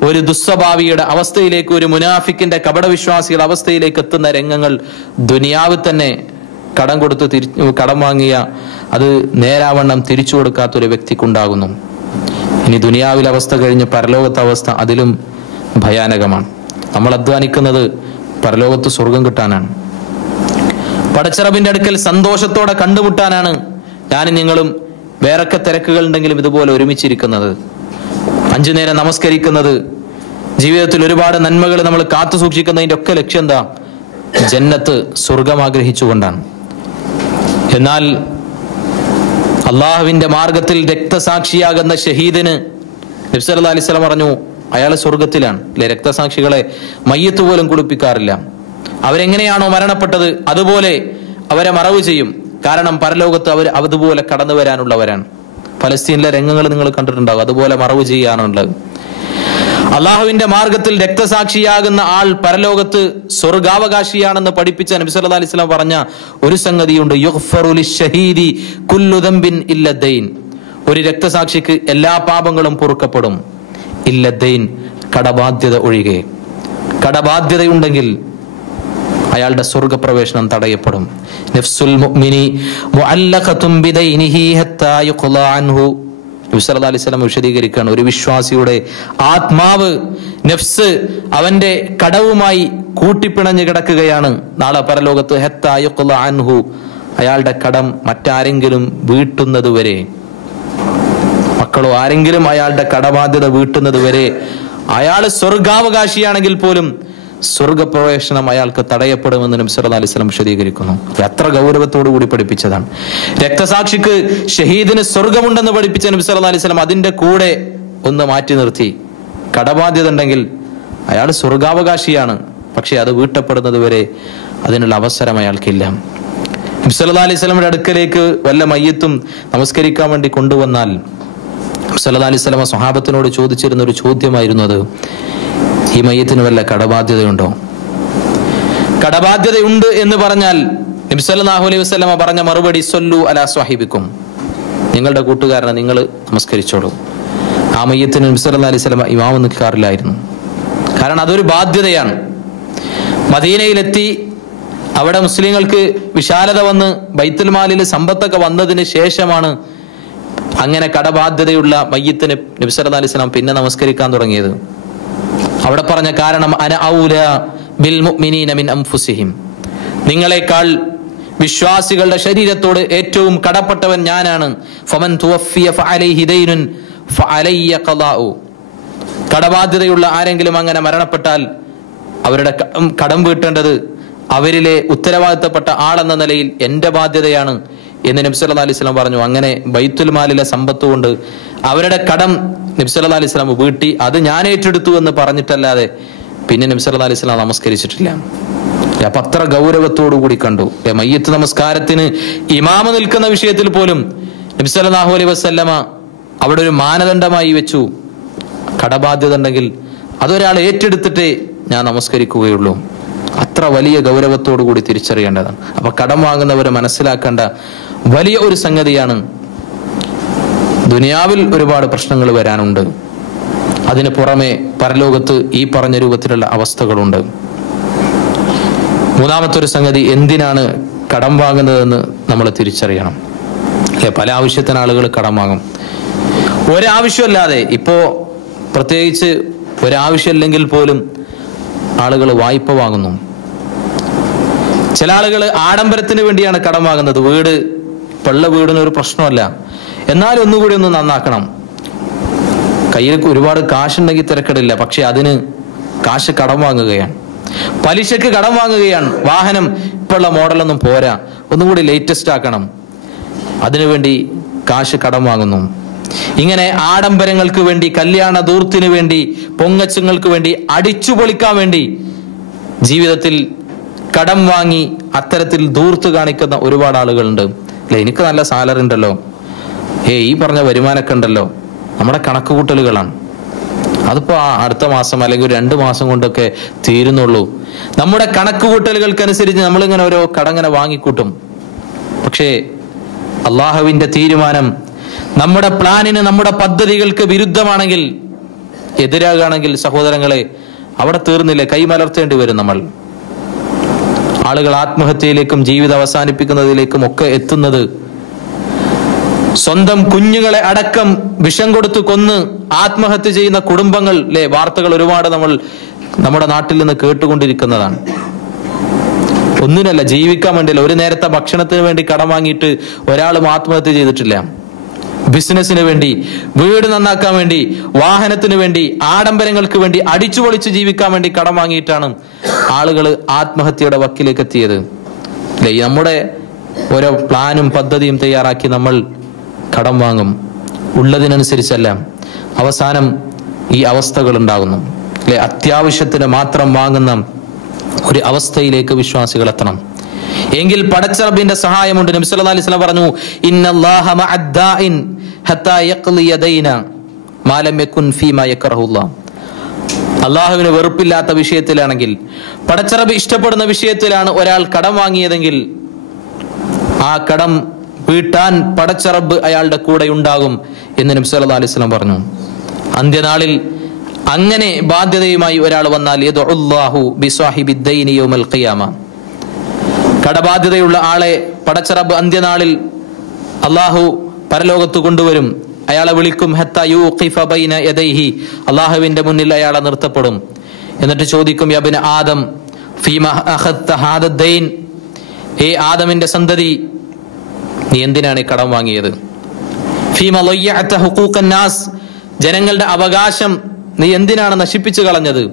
ഒരു ദുസ്വഭാവിയുടെ അവസ്ഥയിലേക്ക്, ഒരു മുനാഫിക്കിന്റെ കപടവിശ്വാസികളുടെ അവസ്ഥയിലേക്ക് എത്തുന്ന രംഗങ്ങൾ ദുനിയാവിൽ തന്നെ കടം കൊടുത്ത് കടം വാങ്ങിയ അത് നേരാവണ്ണം തിരിച്ചു കൊടുക്കാത്തൊരു വ്യക്തിക്കുണ്ടാകുന്നു. ഇനി ദുനിയാവിലെ അവസ്ഥ കഴിഞ്ഞ് പരലോകത്തെ അവസ്ഥ അതിലും ഭയാനകമാണ്. നമ്മൾ അധ്വാനിക്കുന്നത് പരലോകത്ത് സ്വർഗം കിട്ടാനാണ്, പടച്ചറബിന്റെ അടുക്കൽ സന്തോഷത്തോടെ കണ്ടുമുട്ടാനാണ്. ഞാനും നിങ്ങളും വേറൊക്കെ തിരക്കുകൾ ഉണ്ടെങ്കിലും ഇതുപോലെ ഒരുമിച്ചിരിക്കുന്നത്, 5 നേരം നമസ്കരിക്കുന്നത്, ജീവിതത്തിൽ ഒരുപാട് നന്മകൾ നമ്മൾ കാത്തു സൂക്ഷിക്കുന്നതിന്റെ ഒക്കെ ലക്ഷ്യം എന്താ? ജന്നത്ത്, സ്വർഗം ആഗ്രഹിച്ചുകൊണ്ടാണ്. എന്നാൽ അള്ളാഹുവിന്റെ മാർഗത്തിൽ രക്തസാക്ഷിയാകുന്ന ഷഹീദിന് നബി സല്ലല്ലാഹു അലൈഹി വസല്ലം പറഞ്ഞു, അയാൾ സ്വർഗത്തിലാണ്. അല്ലെ, രക്തസാക്ഷികളെ മയ്യത്ത് പോലും കുളിപ്പിക്കാറില്ല. അവരെങ്ങനെയാണോ മരണപ്പെട്ടത് അതുപോലെ അവരെ മറവ് ചെയ്യും. കാരണം പരലോകത്ത് അവർ അതുപോലെ കടന്നു വരാനുള്ളവരാണ്. ഫലസ്തീനിലെ രംഗങ്ങൾ നിങ്ങൾ കണ്ടിട്ടുണ്ടാവും, അതുപോലെ മറവ് ചെയ്യാനുള്ളത്. അള്ളാഹുവിന്റെ മാർഗത്തിൽ രക്തസാക്ഷിയാകുന്ന ആൾ പരലോകത്ത് സ്വർഗാവകാശിയാണെന്ന് പഠിപ്പിച്ച നബി സല്ലല്ലാഹു അലൈഹി വസല്ലം പറഞ്ഞ ഒരു സംഗതിയുണ്ട്, യുഗ്ഫറു ലിശ്ശഹീദി കുല്ലു ദംബിൻ ഇല്ല ദൈൻ. ഒരു രക്തസാക്ഷിക്ക് എല്ലാ പാപങ്ങളും പൊറുക്കപ്പെടും, ഇല്ല ദൈൻ, കടബാധ്യത ഒഴികെ. കടബാധ്യതയുണ്ടെങ്കിൽ അയാളുടെ സ്വർഗപ്രവേശനം തടയപ്പെടും. നഫ്സുൽ മുഅ്മിനി മുഅല്ലഖതുൻ ബിദൈനിഹി ഹത്താ യുഖ്ലാ അൻഹു. നബി സല്ലല്ലാഹു അലൈഹി വസല്ലം വിശദീകരിക്കുകയാണ്, ഒരു വിശ്വാസിയുടെ ആത്മാവ്, നഫ്സ് അവന്റെ കടവുമായി കൂട്ടിപ്പിണഞ്ഞു കിടക്കുകയാണ് നാളെ പരലോകത്ത്. ഹത്താ യുഖ്ലാ അൻഹു, അയാളുടെ കടം മറ്റാരെങ്കിലും വീട്ടുന്നത് വരെ, മക്കളോ ആരെങ്കിലും അയാളുടെ കടബാധ്യത വീട്ടുന്നത് വരെ, അയാൾ സ്വർഗാവകാശിയാണെങ്കിൽ പോലും സ്വർഗപ്രവേശനം അയാൾക്ക് തടയപ്പെടുമെന്ന് നബി സല്ലല്ലാഹു അലൈഹി വസല്ലം വിശദീകരിക്കുന്നു. അത്ര ഗൗരവത്തോടു കൂടി പഠിപ്പിച്ചതാണ്. രക്തസാക്ഷിക്ക് ഷഹീദിന് സ്വർഗമുണ്ടെന്ന് പഠിപ്പിച്ച നബി സല്ലല്ലാഹു അലൈഹി വസല്ലം അതിന്റെ കൂടെ ഒന്ന് മാറ്റി നിർത്തി. കടബാധ്യത ഉണ്ടെങ്കിൽ അയാൾ സ്വർഗാവകാശിയാണ്, പക്ഷെ അത് വീട്ടപ്പെടുന്നത് വരെ അതിനുള്ള അവസരം അയാൾക്കില്ല. നബി സല്ലല്ലാഹു അലൈഹി വസല്ലമയുടെ അടുക്കലേക്ക് വല്ല മയ്യത്തും നമസ്കരിക്കാൻ വേണ്ടി കൊണ്ടുവന്നാൽ നബി സല്ലല്ലാഹു അലൈഹി വസല്ലമ സ്വഹാബത്തിനോട് ചോദിച്ചിരുന്ന ഒരു ചോദ്യമായിരുന്നു അത്, ഈ മയ്യത്തിന് വല്ല കടബാധ്യതയുണ്ടോ? കടബാധ്യതയുണ്ട് എന്ന് പറഞ്ഞാൽ നബി സല്ലല്ലാഹു അലൈഹി വസല്ലമ പറഞ്ഞ മറുപടി, സല്ലു അലാ സ്വഹിബിക്കും, നിങ്ങളുടെ കൂട്ടുകാരനെ നിങ്ങൾ നമസ്കരിച്ചോളൂ. ആ മയ്യത്തിന് നബി സല്ലല്ലാഹു അലൈഹി വസല്ലമ ഇമാമ് നിൽക്കാറില്ലായിരുന്നു. കാരണം അതൊരു ബാധ്യതയാണ്. മദീനയിലെത്തി അവിടെ മുസ്ലിങ്ങൾക്ക് വിശാലത വന്ന് ബൈത്തുൽ മാലിൽ സമ്പത്തൊക്കെ വന്നതിന് ശേഷമാണ് അങ്ങനെ കടബാധ്യതയുള്ള മയ്യത്തിന് നബി സല്ലല്ലാഹു അലൈഹി വസല്ലം പിന്നെ നമസ്കരിക്കാൻ തുടങ്ങിയത്. അവിടെ പറഞ്ഞ കാരണം, അന ഔലാ ബിൽ മുഅ്മിനീന മിൻ അൻഫുസിഹിം, നിങ്ങളെക്കാൾ വിശ്വാസികളുടെ ശരീരത്തോട് ഏറ്റവും കടപ്പെട്ടവൻ ഞാനാണ്. ഫമൻ തുവഫിയ ഫഅലൈഹി ദൈനുൻ ഫഅലയ്യ ഖളാഉ, കടബാധ്യതയുള്ള ആരെങ്കിലും അങ്ങനെ മരണപ്പെട്ടാൽ അവരുടെ കടം വീട്ടേണ്ടത് അവരിലെ ഉത്തരവാദിത്തപ്പെട്ട ആളെന്ന നിലയിൽ എൻ്റെ ബാധ്യതയാണ് എന്ന് നബി സല്ലല്ലാഹു അലൈഹി വസല്ലം പറഞ്ഞു. അങ്ങനെ ബൈത്തുൽ മാലിലെ സമ്പത്ത് കൊണ്ട് അവരുടെ കടം നബി സല്ലല്ലാഹു അലൈഹി വസല്ലം വീട്ടി. അത് ഞാൻ ഏറ്റെടുത്തു എന്ന് പറഞ്ഞിട്ടല്ലാതെ പിന്നെ നബി സല്ലല്ലാഹു അലൈഹി വസല്ലം നമസ്കരിച്ചിട്ടില്ല. അപ്പൊ അത്ര ഗൗരവത്തോടു കൂടി കണ്ടു. മയ്യത്ത് നമസ്കാരത്തിന് ഇമാമ് നിൽക്കുന്ന വിഷയത്തിൽ പോലും നബി സല്ലല്ലാഹു അലൈഹി വസല്ലമ അവിടെ ഒരു മാനദണ്ഡമായി വെച്ചു, കടബാധ്യത ഉണ്ടെങ്കിൽ അതൊരാൾ ഏറ്റെടുത്തിട്ടേ ഞാൻ നമസ്കരിക്കുകയുള്ളൂ. അത്ര വലിയ ഗൗരവത്തോടു കൂടി തിരിച്ചറിയേണ്ടതാണ്. അപ്പൊ കടം വാങ്ങുന്നവരെ മനസ്സിലാക്കേണ്ട വലിയ ഒരു സംഗതിയാണ്. ദുനിയാവിൽ ഒരുപാട് പ്രശ്നങ്ങൾ വരാനുണ്ട്, അതിന് പുറമെ പരലോകത്ത് ഈ പറഞ്ഞ രൂപത്തിലുള്ള അവസ്ഥകളുണ്ട്. മൂന്നാമത്തെ ഒരു സംഗതി, എന്തിനാണ് കടം വാങ്ങുന്നതെന്ന് നമ്മൾ തിരിച്ചറിയണം. അല്ലെ, പല ആവശ്യത്തിന് ആളുകൾ കടം വാങ്ങും. ഒരാവശ്യമല്ലാതെ, ഇപ്പോ പ്രത്യേകിച്ച് ഒരാവശ്യമില്ലെങ്കിൽ പോലും ആളുകൾ വായ്പ വാങ്ങുന്നു. ചില ആളുകൾ ആഡംബരത്തിന് വേണ്ടിയാണ് കടം വാങ്ങുന്നത്. വീട്, പള്ള വീടിനൊരു പ്രശ്നമല്ല, എന്നാലും ഒന്നുകൂടി ഒന്ന് നന്നാക്കണം. കയ്യിൽ ഒരുപാട് കാശുണ്ടെങ്കിൽ തിരക്കിടില്ല, പക്ഷെ അതിന് കാശ് കടം വാങ്ങുകയാണ്, പലിശക്ക് കടം വാങ്ങുകയാണ്. വാഹനം ഇപ്പോഴുള്ള മോഡലൊന്നും പോരാ, ഒന്നുകൂടി ലേറ്റസ്റ്റ് ആക്കണം, അതിനുവേണ്ടി കാശ് കടം വാങ്ങുന്നു. ഇങ്ങനെ ആഡംബരങ്ങൾക്ക് വേണ്ടി, കല്യാണ ധൂർത്തിന് വേണ്ടി, പൊങ്ങച്ചങ്ങൾക്ക് വേണ്ടി, അടിച്ചു പൊളിക്കാൻ വേണ്ടി ജീവിതത്തിൽ കടം വാങ്ങി അത്തരത്തിൽ ധൂർത്ത് കാണിക്കുന്ന ഒരുപാട് ആളുകളുണ്ട്. അല്ലെ, എനിക്ക് നല്ല സാലറി ഉണ്ടല്ലോ, ഈ പറഞ്ഞ വരുമാനമൊക്കെ ഉണ്ടല്ലോ, നമ്മുടെ കണക്ക് കൂട്ടലുകളാണ്. അതിപ്പോ അടുത്ത മാസം അല്ലെങ്കിൽ ഒരു 2 മാസം കൊണ്ടൊക്കെ തീരുന്നുള്ളൂ. നമ്മുടെ കണക്ക് കൂട്ടലുകൾക്കനുസരിച്ച് നമ്മളിങ്ങനെ ഓരോ കടങ്ങനെ വാങ്ങിക്കൂട്ടും. പക്ഷേ അള്ളാഹുവിന്റെ തീരുമാനം നമ്മുടെ പ്ലാനിന്, നമ്മുടെ പദ്ധതികൾക്ക് വിരുദ്ധമാണെങ്കിൽ, എതിരാകുകയാണെങ്കിൽ സഹോദരങ്ങളെ, അവിടെ തീർന്നില്ലേ, കൈമലർത്തേണ്ടി വരും നമ്മൾ. ആളുകൾ ആത്മഹത്യയിലേക്കും ജീവിതം അവസാനിപ്പിക്കുന്നതിലേക്കും ഒക്കെ എത്തുന്നത് സ്വന്തം കുഞ്ഞുങ്ങളെ അടക്കം വിഷം കൊടുത്ത് കൊന്ന് ആത്മഹത്യ ചെയ്യുന്ന കുടുംബങ്ങൾ, അല്ലെ, വാർത്തകൾ ഒരുപാട് നമ്മൾ നമ്മുടെ നാട്ടിൽ നിന്ന് കേട്ടുകൊണ്ടിരിക്കുന്നതാണ്. ഒന്നിനല്ല, ജീവിക്കാൻ വേണ്ടിയല്ല, ഒരു നേരത്തെ ഭക്ഷണത്തിന് വേണ്ടി കടം വാങ്ങിയിട്ട് ഒരാളും ആത്മഹത്യ ചെയ്തിട്ടില്ല. ബിസിനസിന് വേണ്ടി, വീട് നന്നാക്കാൻ വേണ്ടി, വാഹനത്തിന് വേണ്ടി, ആഡംബരങ്ങൾക്ക് വേണ്ടി, അടിച്ചുപൊളിച്ച് ജീവിക്കാൻ വേണ്ടി കടം വാങ്ങിയിട്ടാണ് ആളുകൾ ആത്മഹത്യയുടെ വക്കിലേക്ക് എത്തിയത്. അല്ലെ, നമ്മുടെ ഓരോ പ്ലാനും പദ്ധതിയും തയ്യാറാക്കി നമ്മൾ കടം വാങ്ങും, ഉള്ളതിനനുസരിച്ചല്ല. അവസാനം ഈ അവസ്ഥകൾ ഉണ്ടാകുന്നു. അല്ലെ, അത്യാവശ്യത്തിന് മാത്രം വാങ്ങുന്ന ഒരു അവസ്ഥയിലേക്ക് വിശ്വാസികൾ എത്തണം. എങ്കിൽ പടച്ച റബ്ബിന്റെ സഹായമുണ്ട്. നബി സല്ലല്ലാഹു അലൈഹി വസല്ലം പറഞ്ഞു, ഇന്നല്ലാഹ മഅദ്ദാഇൻ ഹത്താ യഖ്ലിയ ദൈന മാ ലം യകുൻ ഫീമാ യക്റഹുല്ലാഹ്. അല്ലാഹുവിന് വെറുപ്പില്ലാത്ത വിഷയത്തിലാണെങ്കിൽ, പടച്ച റബ്ബ് ഇഷ്ടപ്പെടുന്ന വിഷയത്തിലാണ് ഒരാൾ കടം വാങ്ങിയതെങ്കിൽ, ആ കടം വീട്ടാൻ പടച്ച റബ്ബ് അയാളുടെ കൂടെ ഉണ്ടാകും എന്ന് നബി സല്ലല്ലാഹു അലൈഹി വസല്ലം പറഞ്ഞു. അന്ത്യനാളിൽ അങ്ങനെ ബാധ്യതയുമായി ഒരാൾ വന്നാൽ, യദുല്ലാഹു ബിസ്വാഹിബിദ് ദൈനി യൗമൽ ഖിയാമ, കടബാധ്യതയുള്ള ആളെ പടച്ച റബ്ബ് അന്ത്യനാളിൽ അള്ളാഹു പരലോകത്ത് കൊണ്ടുവരും. അയാളെ വിളിക്കും, ഹത്താ യൂഖിഫ ബൈന യദൈഹി, അള്ളാഹുവിന്റെ മുന്നിൽ അയാളെ നിർത്തപ്പെടും. എന്നിട്ട് ചോദിക്കും, യബ്ന ആദം ഫീമാ അഖദ്ത ഹാദ ദൈൻ, ആദമിന്റെ സന്തതി, നീ എന്തിനാണ് ഈ കടം വാങ്ങിയത്? ഫീമാ ലയ്യഅത ഹുഖൂഖൻ നാസ്, ജനങ്ങളുടെ അവകാശം നീ എന്തിനാണ് നശിപ്പിച്ചു കളഞ്ഞത്?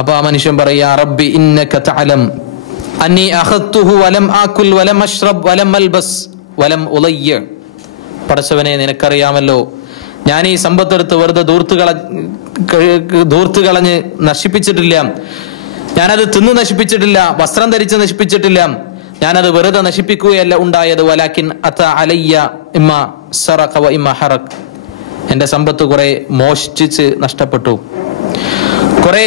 അപ്പൊ ആ മനുഷ്യൻ പറയാ, റബ്ബി ഇന്നക തഅലം അന്നി അഖദ്തുഹു വലം ആകുൽ വലം അശ്റബ് വലം അൽബസ് വലം ഉലയ്യ, പടച്ചവനെ നിനക്കറിയാമല്ലോ, ഞാൻ ഈ സമ്പത്തെടുത്ത് വെറുതെ ധൂർത്ത് കളഞ്ഞ് നശിപ്പിച്ചിട്ടില്ല, ഞാനത് തിന്ന് നശിപ്പിച്ചിട്ടില്ല, വസ്ത്രം ധരിച്ച് നശിപ്പിച്ചിട്ടില്ല, ഞാനത് വെറുതെ നശിപ്പിക്കുകയല്ല ഉണ്ടായത്. വലാകിൻ അത അലയ്യ ഇമ്മ സറഖ വ ഇമ്മ ഹറഖ്, എന്റെ സമ്പത്ത് കുറെ മോഷ്ടിച്ച് നഷ്ടപ്പെട്ടു, കുറെ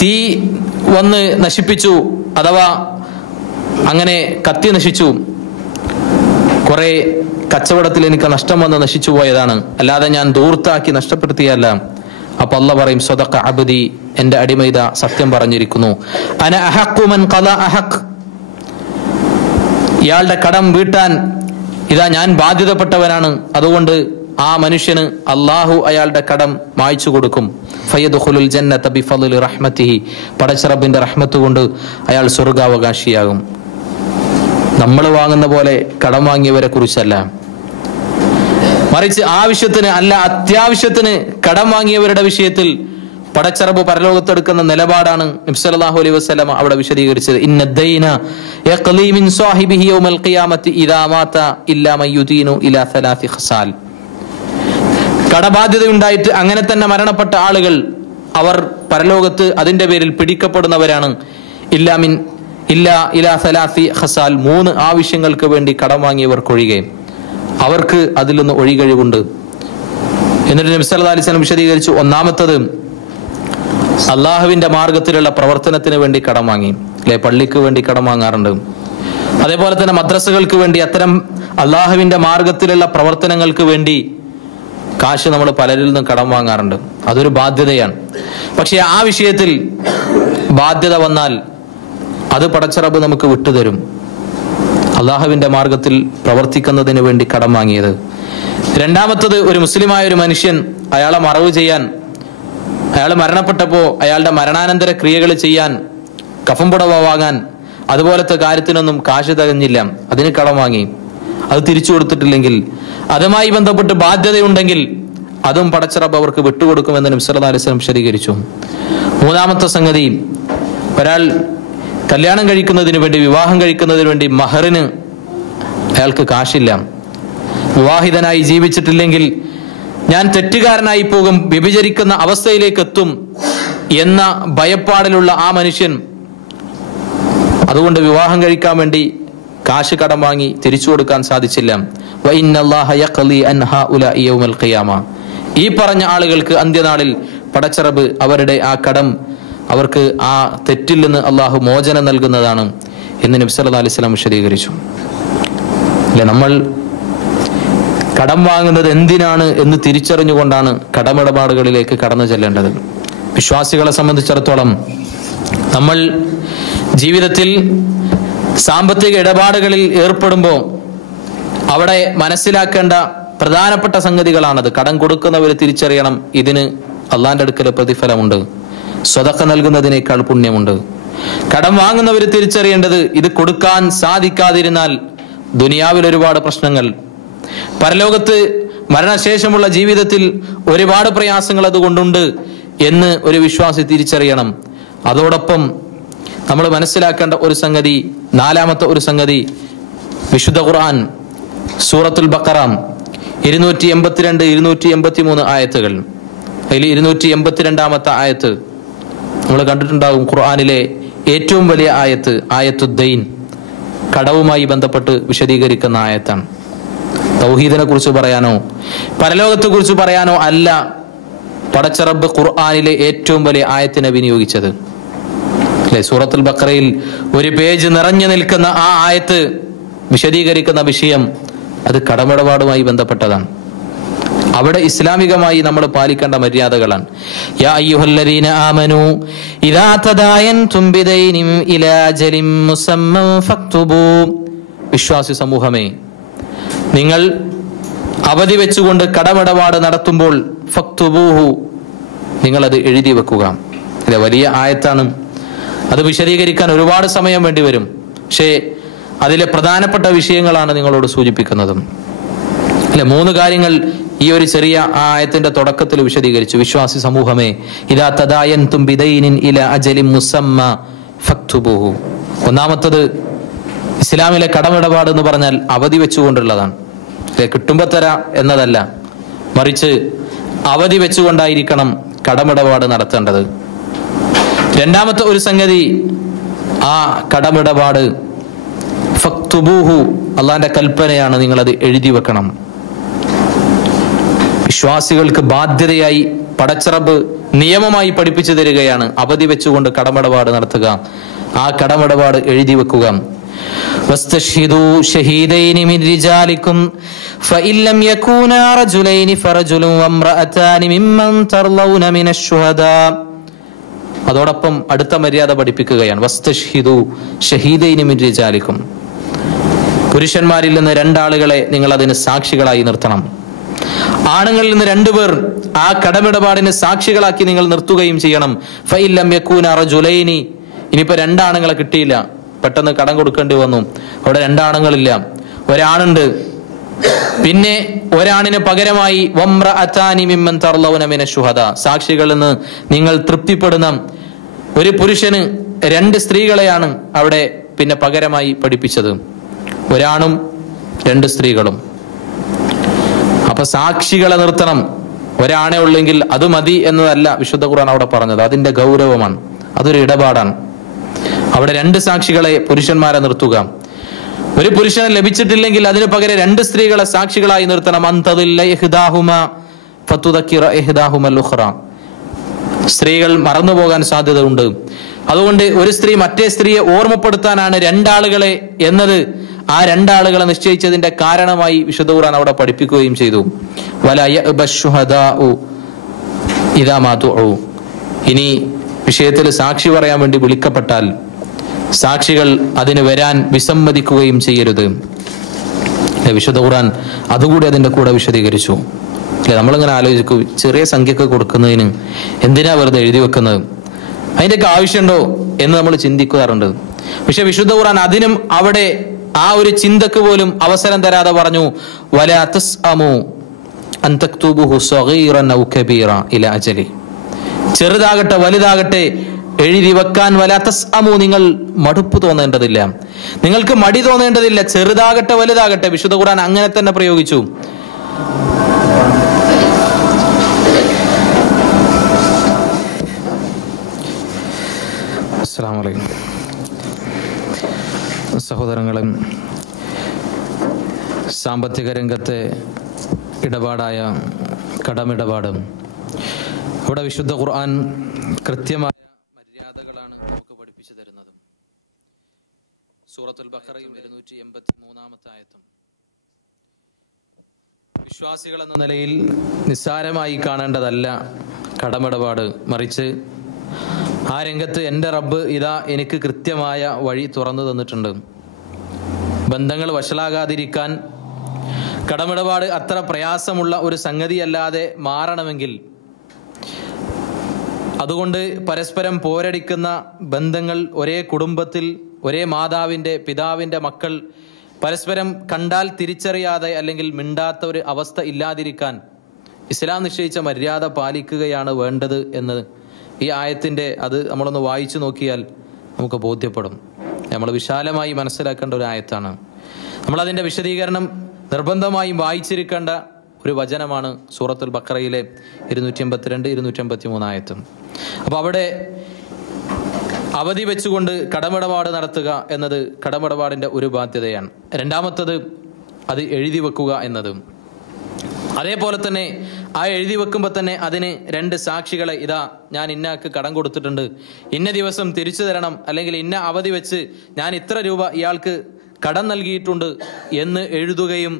തീ വന്ന് നശിപ്പിച്ചു, അഥവാ അങ്ങനെ കത്തി നശിച്ചു, കുറെ കച്ചവടത്തിൽ എനിക്ക് നഷ്ടം വന്ന് നശിച്ചു പോയതാണ്, അല്ലാതെ ഞാൻ ധൂർത്താക്കി നഷ്ടപ്പെടുത്തിയല്ല. അപ്പൊ അല്ലാഹ് പറയും സദഖ അബ്ദി, എന്റെ അടിമ ഇതാ സത്യം പറഞ്ഞിരിക്കുന്നു. അന അഹഖു മൻ ഖളാ അഹഖ്, ഇയാളുടെ കടം വീട്ടാൻ ഇതാ ഞാൻ ബാധ്യതപ്പെട്ടവനാണ്. അതുകൊണ്ട് ആ മനുഷ്യന് അള്ളാഹു അയാളുടെ കടം മായ്ച്ചു കൊടുക്കും. ഫയദ്ഖുലുൽ ജന്നത ബിഫളി റഹ്മതിഹി, പടച്ച റബ്ബിന്റെ റഹ്മത്ത് കൊണ്ട് അയാൾ സ്വർഗ്ഗാവകാശിയാകും. നമ്മൾ വാങ്ങുന്ന പോലെ കടം വാങ്ങിയവരെ കുറിച്ചല്ല, മറിച്ച് ആവശ്യത്തിന് അല്ല അത്യാവശ്യത്തിന് കടം വാങ്ങിയവരുടെ വിഷയത്തിൽ പടച്ച റബ്ബ് പരലോകത്തെടുക്കുന്ന നിലപാടാണ് നബി സല്ലല്ലാഹു അലൈഹി വസല്ലം അവിടെ വിശദീകരിച്ചത്. ഇന്നദ്ദൈന യഖ്ലി മിൻ സാഹിബിഹി യൗമൽ ഖിയാമത്തി ഇദാ മാത ഇല്ലാ മൻ യുദീനു ഇലാ സലാസി ഖസാൽ. കടബാധ്യതയുണ്ടായിട്ട് അങ്ങനെ തന്നെ മരണപ്പെട്ട ആളുകൾ അവർ പരലോകത്ത് അതിന്റെ പേരിൽ പിടിക്കപ്പെടുന്നവരാണ്. ഇലാ സലാസി ഖസാൽ, 3 ആവശ്യങ്ങൾക്ക് വേണ്ടി കടം വാങ്ങിയവർക്കൊഴികെ അവർക്ക് അതിൽ നിന്ന് ഒഴികഴിവുണ്ട്. എന്നിട്ട് നബി സല്ലല്ലാഹു അലൈഹി വസല്ലം വിശദീകരിച്ചു, ഒന്നാമത്തത് അള്ളാഹുവിന്റെ മാർഗത്തിലുള്ള പ്രവർത്തനത്തിന് വേണ്ടി കടം വാങ്ങി, അല്ലെ, പള്ളിക്ക് വേണ്ടി കടം വാങ്ങാറുണ്ട്. അതേപോലെ തന്നെ മദ്രസകൾക്ക് വേണ്ടി, അത്തരം അള്ളാഹുവിന്റെ മാർഗത്തിലുള്ള പ്രവർത്തനങ്ങൾക്ക് വേണ്ടി കാശ് നമ്മൾ പലരിൽ നിന്നും കടം വാങ്ങാറുണ്ട്. അതൊരു ബാധ്യതയാണ്. പക്ഷെ ആ വിഷയത്തിൽ ബാധ്യത വന്നാൽ അത് പടച്ച റബ്ബ് നമുക്ക് വിട്ടുതരും. അള്ളാഹുവിന്റെ മാർഗത്തിൽ പ്രവർത്തിക്കുന്നതിന് വേണ്ടി കടം വാങ്ങിയത്. രണ്ടാമത്തത്, ഒരു മുസ്ലിമായ ഒരു മനുഷ്യൻ അയാളെ മറവ് ചെയ്യാൻ, അയാൾ മരണപ്പെട്ടപ്പോൾ അയാളുടെ മരണാനന്തര ക്രിയകൾ ചെയ്യാൻ, കഫൻ പുടവ വാങ്ങാൻ, അതുപോലത്തെ കാര്യത്തിനൊന്നും കാശ് തികഞ്ഞില്ല, അതിന് കടം വാങ്ങി, അത് തിരിച്ചു കൊടുത്തിട്ടില്ലെങ്കിൽ, അതുമായി ബന്ധപ്പെട്ട് ബാധ്യതയുണ്ടെങ്കിൽ അതും പടച്ച റബ്ബ് അവർക്ക് വിട്ടുകൊടുക്കുമെന്ന് നബി സല്ലല്ലാഹു അലൈഹി വസല്ലം വിശദീകരിച്ചു. മൂന്നാമത്തെ സംഗതി, ഒരാൾ കല്യാണം കഴിക്കുന്നതിന് വേണ്ടി, വിവാഹം കഴിക്കുന്നതിന് വേണ്ടി മഹറിന് അയാൾക്ക് കാശില്ല, വിവാഹിതനായി ജീവിച്ചിട്ടില്ലെങ്കിൽ ഞാൻ തെറ്റുകാരനായി പോകും, വ്യഭിചരിക്കുന്ന അവസ്ഥയിലേക്ക് എത്തും എന്ന ഭയപ്പാടിലുള്ള ആ മനുഷ്യൻ അതുകൊണ്ട് വിവാഹം കഴിക്കാൻ വേണ്ടി കാശ് കടം വാങ്ങി തിരിച്ചു കൊടുക്കാൻ സാധിച്ചില്ല. ഈ പറഞ്ഞ ആളുകൾക്ക് അന്ത്യനാളിൽ പടച്ച റബ്ബ് അവരുടെ ആ കടം, അവർക്ക് ആ തെറ്റിൽ നിന്ന് അള്ളാഹു മോചനം നൽകുന്നതാണ് എന്ന് നബി സല്ലല്ലാഹു അലൈഹി വസല്ലം വിശദീകരിച്ചു. അല്ലെ, നമ്മൾ കടം വാങ്ങുന്നത് എന്തിനാണ് എന്ന് തിരിച്ചറിഞ്ഞുകൊണ്ടാണ് കടമിടപാടുകളിലേക്ക് കടന്നു ചെല്ലേണ്ടത്. വിശ്വാസികളെ സംബന്ധിച്ചിടത്തോളം നമ്മൾ ജീവിതത്തിൽ സാമ്പത്തിക ഇടപാടുകളിൽ ഏർപ്പെടുമ്പോൾ അവിടെ മനസ്സിലാക്കേണ്ട പ്രധാനപ്പെട്ട സംഗതികളാണത്. കടം കൊടുക്കുന്നവർ തിരിച്ചറിയണം, ഇതിന് അള്ളാന്റെ അടുക്കൽ പ്രതിഫലമുണ്ട്, സ്വതക്ക നൽകുന്നതിനേക്കാൾ പുണ്യമുണ്ട്. കടം വാങ്ങുന്നവർ തിരിച്ചറിയേണ്ടത്, ഇത് കൊടുക്കാൻ സാധിക്കാതിരുന്നാൽ ദുനിയാവിൽ ഒരുപാട് പ്രശ്നങ്ങൾ, പരലോകത്ത് മരണശേഷമുള്ള ജീവിതത്തിൽ ഒരുപാട് പ്രയാസങ്ങൾ അതുകൊണ്ടുണ്ട് എന്ന് ഒരു വിശ്വാസി തിരിച്ചറിയണം. അതോടൊപ്പം നമ്മൾ മനസ്സിലാക്കേണ്ട ഒരു സംഗതി, നാലാമത്തെ ഒരു സംഗതി, വിശുദ്ധ ഖുർആൻ സൂറത്തുൽ ബഖറ 282, 283 ആയത്തുകൾ. അതിൽ 282ാമത്തെ ആയത്ത് നമ്മൾ കണ്ടിട്ടുണ്ടാകും. ഖുർആനിലെ ഏറ്റവും വലിയ ആയത്ത്, ആയത്തുദ്ദൈൻ, കടവുമായി ബന്ധപ്പെട്ട് വിശദീകരിക്കുന്ന ആയത്താണ്. തൗഹീദിനെ കുറിച്ച് പറയാനോ പരലോകത്തെ കുറിച്ച് പറയാനോ അല്ല പടച്ച റബ്ബ് ഖുർആനിലെ ഏറ്റവും വലിയ ആയത്തിനെ വിനിയോഗിച്ചത്. അല്ലെ, സൂറത്തുൽ ബഖറയിൽ ഒരു പേജ് നിറഞ്ഞു നിൽക്കുന്ന ആ ആയത്ത് വിശദീകരിക്കുന്ന വിഷയം അത് കടമിടപാടുമായി ബന്ധപ്പെട്ടതാണ്. അവിടെ ഇസ്ലാമികമായി നമ്മൾ പാലിക്കേണ്ട മര്യാദകളാണ്. യാ അയ്യുഹല്ലദീന ആമനൂ ഇദാ തദായൻതും ബിദൈനിൻ ഇലാ അജലിൻ മുസമ്മൻ ഫക്തുബൂ, വിശ്വാസി സമൂഹമേ, നിങ്ങൾ അവധി വെച്ചുകൊണ്ട് കടമിടപാട് നടത്തുമ്പോൾ ഫക്തുബൂഹു, നിങ്ങളത് എഴുതി വെക്കുക. ഇത് വലിയ ആയത്താണ്. അത് വിശദീകരിക്കാൻ ഒരുപാട് സമയം വേണ്ടി വരും. പക്ഷേ അതിലെ പ്രധാനപ്പെട്ട വിഷയങ്ങളാണ് നിങ്ങളോട് സൂചിപ്പിക്കുന്നതും. അല്ലെ, 3 കാര്യങ്ങൾ ഈ ഒരു ചെറിയ ആയത്തിന്റെ തുടക്കത്തിൽ വിശദീകരിച്ചു. വിശ്വാസി സമൂഹമേ, ഇദാ തദായൻതും ബിദൈനിൻ ഇലാ അജലിൻ മുസമ്മ ഫക്തുബൂഹു. ഒന്നാമത്തത്, ഇസ്ലാമിലെ കടമിടപാട് എന്ന് പറഞ്ഞാൽ അവധി വെച്ചുകൊണ്ടുള്ളതാണ്. കിട്ടുമ്പോ തരാ എന്നതല്ല, മറിച്ച് അവധി വെച്ചുകൊണ്ടായിരിക്കണം കടമിടപാട് നടത്തേണ്ടത്. രണ്ടാമത്തെ ഒരു സംഗതി, ആ കടമിടപാട് ഫക്തുബൂഹു, അള്ളാന്റെ കൽപ്പനയാണ്, നിങ്ങളത് എഴുതി വെക്കണം. വിശ്വാസികൾക്ക് ബാധ്യതയായി പടച്ചറബ് നിയമമായി പഠിപ്പിച്ചു തരികയാണ് അവധി വെച്ചുകൊണ്ട് കടമിടപാട് നടത്തുക, ആ കടമിടപാട് എഴുതി വെക്കുക. വസ്തശ്ഹിദൂ ഷഹീദൈനി മിൻ റിജാലിക്കും ഫഇൻ ലം യകൂനാ റജുലൈനി ഫറജുലുൻ വംറഅതാനി മിമ്മൻ തർളൗന മിനശ്ശുഹദാ. അതോടൊപ്പം അടുത്ത മര്യാദ പഠിപ്പിക്കുകയാണ്. വസ്തശ്ഹിദൂ ഷഹീദൈനി മിൻ റിജാലിക്കും, പുരുഷന്മാരിൽ നിന്ന് 2 ആളുകളെ നിങ്ങൾ അതിന് സാക്ഷികളായി നിർത്തണം. ആണുങ്ങളിൽ നിന്ന് 2 പേർ ആ കടമിടപാടിന് സാക്ഷികളാക്കി നിങ്ങൾ നിർത്തുകയും ചെയ്യണം. ഫഇൻ ലം യകൂനാ റജുലൈനി, ഇനിയിപ്പോ 2 ആണുങ്ങളെ കിട്ടിയില്ല, പെട്ടെന്ന് കടം കൊടുക്കേണ്ടി വന്നു, അവിടെ 2 ആണുങ്ങളില്ല, ഒരാണുണ്ട്, പിന്നെ ഒരാണിന് പകരമായി വംറഅതാനി മിമ്മൻ തർളൗന മിനശ്ശുഹദാ, സാക്ഷികളിൽ നിന്ന് നിങ്ങൾ തൃപ്തിപ്പെടുന്ന ഒരു പുരുഷന് 2 സ്ത്രീകളെയാണ് അവിടെ പിന്നെ പകരമായി പഠിപ്പിച്ചത്, ഒരാണും 2 സ്ത്രീകളും. അപ്പൊ സാക്ഷികളെ നിർത്തണം. ഒരാണേ ഉള്ളെങ്കിൽ അത് മതി എന്നതല്ല വിശുദ്ധ ഖുർആൻ അവിടെ പറഞ്ഞത്, അതിന്റെ ഗൗരവമാണ്, അതൊരു ഇടപാടാണ്. അവിടെ 2 സാക്ഷികളെ പുരുഷന്മാരെ നിർത്തുക. ഒരു പുരുഷനെ ലഭിച്ചിട്ടില്ലെങ്കിൽ അതിനു പകരം 2 സ്ത്രീകളെ സാക്ഷികളായി നിർത്തണം. അന്തദില്ല ഇഹ്ദാഹുമ ഫതുദക്കിറ ഇഹ്ദാഹുമൽ ഉഖ്റ, സ്ത്രീകൾ മറന്നുപോകാൻ സാധ്യത ഉണ്ട്. അതുകൊണ്ട് ഒരു സ്ത്രീ മറ്റേ സ്ത്രീയെ ഓർമ്മപ്പെടുത്താനാണ് 2 ആളുകളെ എന്നത്, ആ 2 ആളുകളെ നിശ്ചയിച്ചതിന്റെ കാരണമായി വിശുദ്ധ ഖുർആൻ അവിടെ പഠിപ്പിക്കുകയും ചെയ്തു. വലാ യഅബശുഹദാഉ ഇദാ മാ ദുഉ, ഇനി വിഷയത്തിൽ സാക്ഷി പറയാൻ വേണ്ടി വിളിക്കപ്പെട്ടാൽ സാക്ഷികൾ അതിന് വരാൻ വിസമ്മതിക്കുകയും ചെയ്യരുത്. വിശുദ്ധ ഖുർആൻ അതുകൂടി അതിന്റെ കൂടെ വിശദീകരിച്ചു. അല്ലെ, നമ്മളിങ്ങനെ ആലോചിക്കും, ചെറിയ സംഖ്യക്ക് കൊടുക്കുന്നതിന് എന്തിനാ വെറുതെ എഴുതി വെക്കുന്നത്, അതിൻ്റെയൊക്കെ ആവശ്യമുണ്ടോ എന്ന് നമ്മൾ ചിന്തിക്കാറുണ്ട്. പക്ഷെ വിശുദ്ധ ഖുർആൻ അതിനും അവിടെ ആ ഒരു ചിന്തക്ക് പോലും അവസരം തരാതെ പറഞ്ഞു, വലാ തസ്അമു അൻ തക്തുബുഹു സഗീറൻ ഔ കബീറ ഇലാ അജലി, ചെറുതാകട്ടെ വലുതാകട്ടെ എഴുതി വെക്കാൻ വലാ തസ്അമു, നിങ്ങൾ മടുപ്പ് തോന്നേണ്ടതില്ല, നിങ്ങൾക്ക് മടി തോന്നേണ്ടതില്ല, ചെറുതാകട്ടെ വലുതാകട്ടെ. വിശുദ്ധ ഖുർആൻ അങ്ങനെ തന്നെ പ്രയോഗിച്ചു. അസ്സലാമു അലൈക്കും സഹോദരങ്ങളെ, സാമ്പത്തിക രംഗത്തെ ഇടപാടായ കടമിടപാട്, ഇവിടെ വിശുദ്ധ ഖുർആൻ കൃത്യമായ മര്യാദകളാണ് നമുക്ക് പഠിപ്പിച്ചു തരുന്നത്. സൂറത്തുൽ ബഖറയിൽ 283-ാമത്തെ ആയത്തും വിശ്വാസികൾ എന്ന നിലയിൽ നിസ്സാരമായി കാണേണ്ടതല്ല കടമിടപാട്, മറിച്ച് ആ രംഗത്ത് എൻ്റെ റബ്ബ് ഇതാ എനിക്ക് കൃത്യമായ വഴി തുറന്നു തന്നിട്ടുണ്ട്. ബന്ധങ്ങൾ വഷളാകാതിരിക്കാൻ കടമിടപാട് അത്ര പ്രയാസമുള്ള ഒരു സംഗതിയല്ലാതെ മാറണമെങ്കിൽ, അതുകൊണ്ട് പരസ്പരം പോരടിക്കുന്ന ബന്ധങ്ങൾ, ഒരേ കുടുംബത്തിൽ ഒരേ മാതാവിൻ്റെ പിതാവിൻ്റെ മക്കൾ പരസ്പരം കണ്ടാൽ തിരിച്ചറിയാതെ അല്ലെങ്കിൽ മിണ്ടാത്ത ഒരു അവസ്ഥ ഇല്ലാതിരിക്കാൻ ഇസ്ലാം നിശ്ചയിച്ച മര്യാദ പാലിക്കുകയാണ് വേണ്ടത് എന്ന് ഈ ആയത്തിൻ്റെ അത് നമ്മളൊന്ന് വായിച്ചു നോക്കിയാൽ നമുക്ക് ബോധ്യപ്പെടും. നമ്മൾ വിശാലമായി മനസ്സിലാക്കേണ്ട ഒരു ആയത്താണ്. നമ്മളതിൻ്റെ വിശദീകരണം നിർബന്ധമായും വായിച്ചിരിക്കേണ്ട ഒരു വചനമാണ് സൂറത്തുൽ ബഖറയിലെ 282-283 ആയത്തും. അപ്പോൾ അവിടെ അവധി വെച്ചുകൊണ്ട് കടമിടപാട് നടത്തുക എന്നത് കടമിടപാടിൻ്റെ ഒരു ബാധ്യതയാണ്. രണ്ടാമത്തത് അത് എഴുതി വെക്കുക എന്നത്. അതേപോലെ തന്നെ ആ എഴുതി വെക്കുമ്പോൾ തന്നെ അതിന് 2 സാക്ഷികളെ, ഇതാ ഞാൻ ഇന്നക്ക് കടം കൊടുത്തിട്ടുണ്ട്, ഇന്ന ദിവസം തിരിച്ചു തരണം, അല്ലെങ്കിൽ ഇന്ന അവധി വെച്ച് ഞാൻ ഇത്ര രൂപ ഇയാൾക്ക് കടം നൽകിയിട്ടുണ്ട് എന്ന് എഴുതുകയും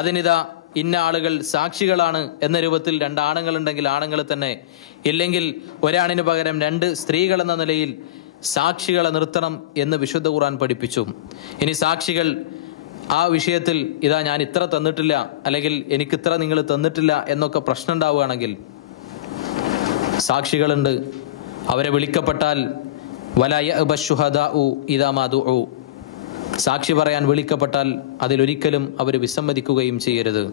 അതിനിതാ ഇന്ന ആളുകൾ സാക്ഷികളാണ് എന്ന രൂപത്തിൽ 2 ആണുങ്ങളുണ്ടെങ്കിൽ ആണുങ്ങൾ തന്നെ, ഇല്ലെങ്കിൽ ഒരാണിന് പകരം 2 സ്ത്രീകൾ എന്ന നിലയിൽ സാക്ഷികളെ നിർത്തണം എന്ന് വിശുദ്ധ ഖുർആൻ പഠിപ്പിച്ചു. ഇനി സാക്ഷികൾ ആ വിഷയത്തിൽ ഇതാ ഞാൻ ഇത്ര തന്നിട്ടില്ല, അല്ലെങ്കിൽ എനിക്കിത്ര നിങ്ങൾ തന്നിട്ടില്ല എന്നൊക്കെ പ്രശ്നം ഉണ്ടാവുകയാണെങ്കിൽ സാക്ഷികളുണ്ട്, അവരെ വിളിക്കപ്പെട്ടാൽ വലാ യഅബശുഹദാഉ ഇദാ മാ ദുഉ, സാക്ഷി പറയാൻ വിളിക്കപ്പെട്ടാൽ അതിലൊരിക്കലും അവർ വിസമ്മതിക്കുകയും ചെയ്യരുത്.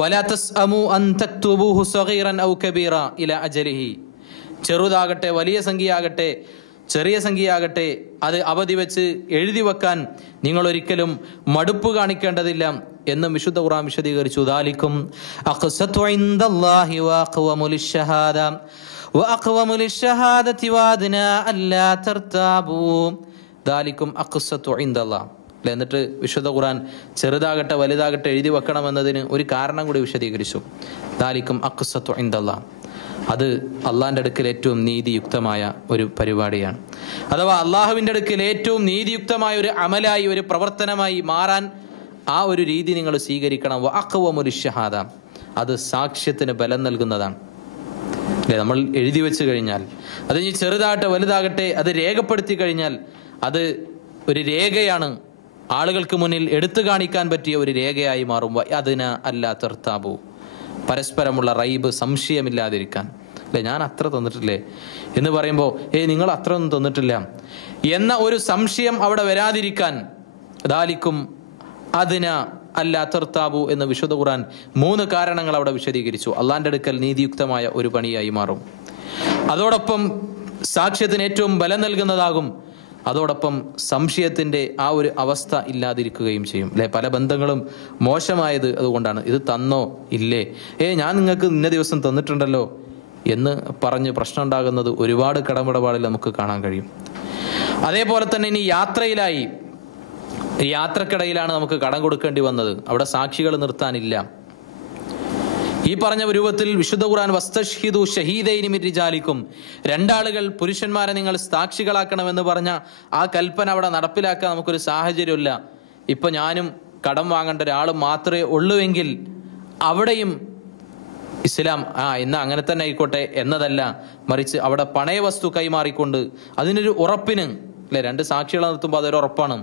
വലാ തസ്അമു അൻ തക്തുബൂഹു സഗീറൻ ഔ കബീറ ഇലാ അജലിഹി, ചെറുതാകട്ടെ വലിയ സംഖ്യയാകട്ടെ ചെറിയ സംഖ്യയാകട്ടെ അത് അവധി വെച്ച് എഴുതി വെക്കാൻ നിങ്ങൾ ഒരിക്കലും മടുപ്പ് കാണിക്കേണ്ടതില്ല എന്നും വിശുദ്ധ ഖുർആൻ വിശദീകരിച്ചു. ദാലിക്കും അഖ്സതു ഇൻദല്ലാഹി വഅഖവമു ലിശ്ശഹാദ വഅഖവമു ലിശ്ശഹാദതി വഅദ്നാ അല്ലാ തർതാബു. ദാലിക്കും അഖ്സതു ഇൻദല്ലാഹ്. എന്നിട്ട് വിശുദ്ധ ഖുർആൻ ചെറുതാകട്ടെ വലുതാകട്ടെ എഴുതി വെക്കണമെന്നതിന് ഒരു കാരണം കൂടി വിശദീകരിച്ചു. ദാലിക്കും അഖ്സതു ഇൻദല്ലാഹ്. അത് അള്ളാഹിൻ്റെ അടുക്കൽ ഏറ്റവും നീതിയുക്തമായ ഒരു പരിപാടിയാണ്. അഥവാ അള്ളാഹുവിൻ്റെ അടുക്കൽ ഏറ്റവും നീതിയുക്തമായ ഒരു അമലായി, ഒരു പ്രവർത്തനമായി മാറാൻ ആ ഒരു രീതി നിങ്ങൾ സ്വീകരിക്കണം. വഅഖവമു ലിശ്ശഹാദ. അത് സാക്ഷ്യത്തിന് ബലം നൽകുന്നതാണ്. അല്ലേ, നമ്മൾ എഴുതി വെച്ച് കഴിഞ്ഞാൽ അത് ഇനി ചെറുതാകട്ടെ വലുതാകട്ടെ അത് രേഖപ്പെടുത്തി കഴിഞ്ഞാൽ അത് ഒരു രേഖയാണ്, ആളുകൾക്ക് മുന്നിൽ എടുത്തു കാണിക്കാൻ പറ്റിയ ഒരു രേഖയായി മാറും. അതിന് അല്ലാ തർതാബു. പരസ്പരമുള്ള റൈബ്, സംശയമില്ലാതിരിക്കാൻ. അല്ലെ, ഞാൻ അത്ര തന്നിട്ടില്ലേ എന്ന് പറയുമ്പോൾ നിങ്ങൾ അത്ര ഒന്നും തന്നിട്ടില്ല എന്ന ഒരു സംശയം അവിടെ വരാതിരിക്കാൻ ദാലിക്കും അതിന അല്ലാ തർതാബു എന്ന് വിശുദ്ധ ഖുർആൻ 3 കാരണങ്ങൾ അവിടെ വിശദീകരിച്ചു. അള്ളാന്റെ അടുക്കൽ നീതിയുക്തമായ ഒരു പണിയായി മാറും. അതോടൊപ്പം സാക്ഷ്യത്തിന് ഏറ്റവും ബലം നൽകുന്നതാകും. അതോടൊപ്പം സംശയത്തിന്റെ ആ ഒരു അവസ്ഥ ഇല്ലാതിരിക്കുകയും ചെയ്യും. അല്ലെ, പല ബന്ധങ്ങളും മോശമായത് അതുകൊണ്ടാണ്. ഇത് തന്നോ ഇല്ലേ, ഞാൻ നിങ്ങൾക്ക് ഇന്ന ദിവസം തന്നിട്ടുണ്ടല്ലോ എന്ന് പറഞ്ഞ് പ്രശ്നം ഉണ്ടാകുന്നത് ഒരുപാട് കടമിടപാടിൽ നമുക്ക് കാണാൻ കഴിയും. അതേപോലെ തന്നെ ഇനി യാത്രക്കിടയിലാണ് നമുക്ക് കടം കൊടുക്കേണ്ടി വന്നത്. അവിടെ സാക്ഷികൾ നിർത്താനില്ല. ഈ പറഞ്ഞ രൂപത്തിൽ വിശുദ്ധ ഖുർആൻ വസ്തശ്ഹിദു ഷഹീദൈനി മിൻ റിജാലിക്കും, 2 ആളുകൾ പുരുഷന്മാരെ നിങ്ങൾ സാക്ഷികളാക്കണമെന്ന് പറഞ്ഞ ആ കൽപ്പന അവിടെ നടപ്പിലാക്കാൻ നമുക്കൊരു സാഹചര്യമില്ല. ഇപ്പൊ ഞാനും കടം വാങ്ങേണ്ട ഒരാൾ മാത്രമേ ഉള്ളൂവെങ്കിൽ അവിടെയും ഇസ്ലാം ഇന്ന് അങ്ങനെ തന്നെ ആയിക്കോട്ടെ എന്നതല്ല, മറിച്ച് അവിടെ പണയ വസ്തു കൈമാറിക്കൊണ്ട് അതിനൊരു ഉറപ്പിന്, അല്ലെ, 2 സാക്ഷികളെ നിർത്തുമ്പോൾ അതൊരു ഉറപ്പാണ്.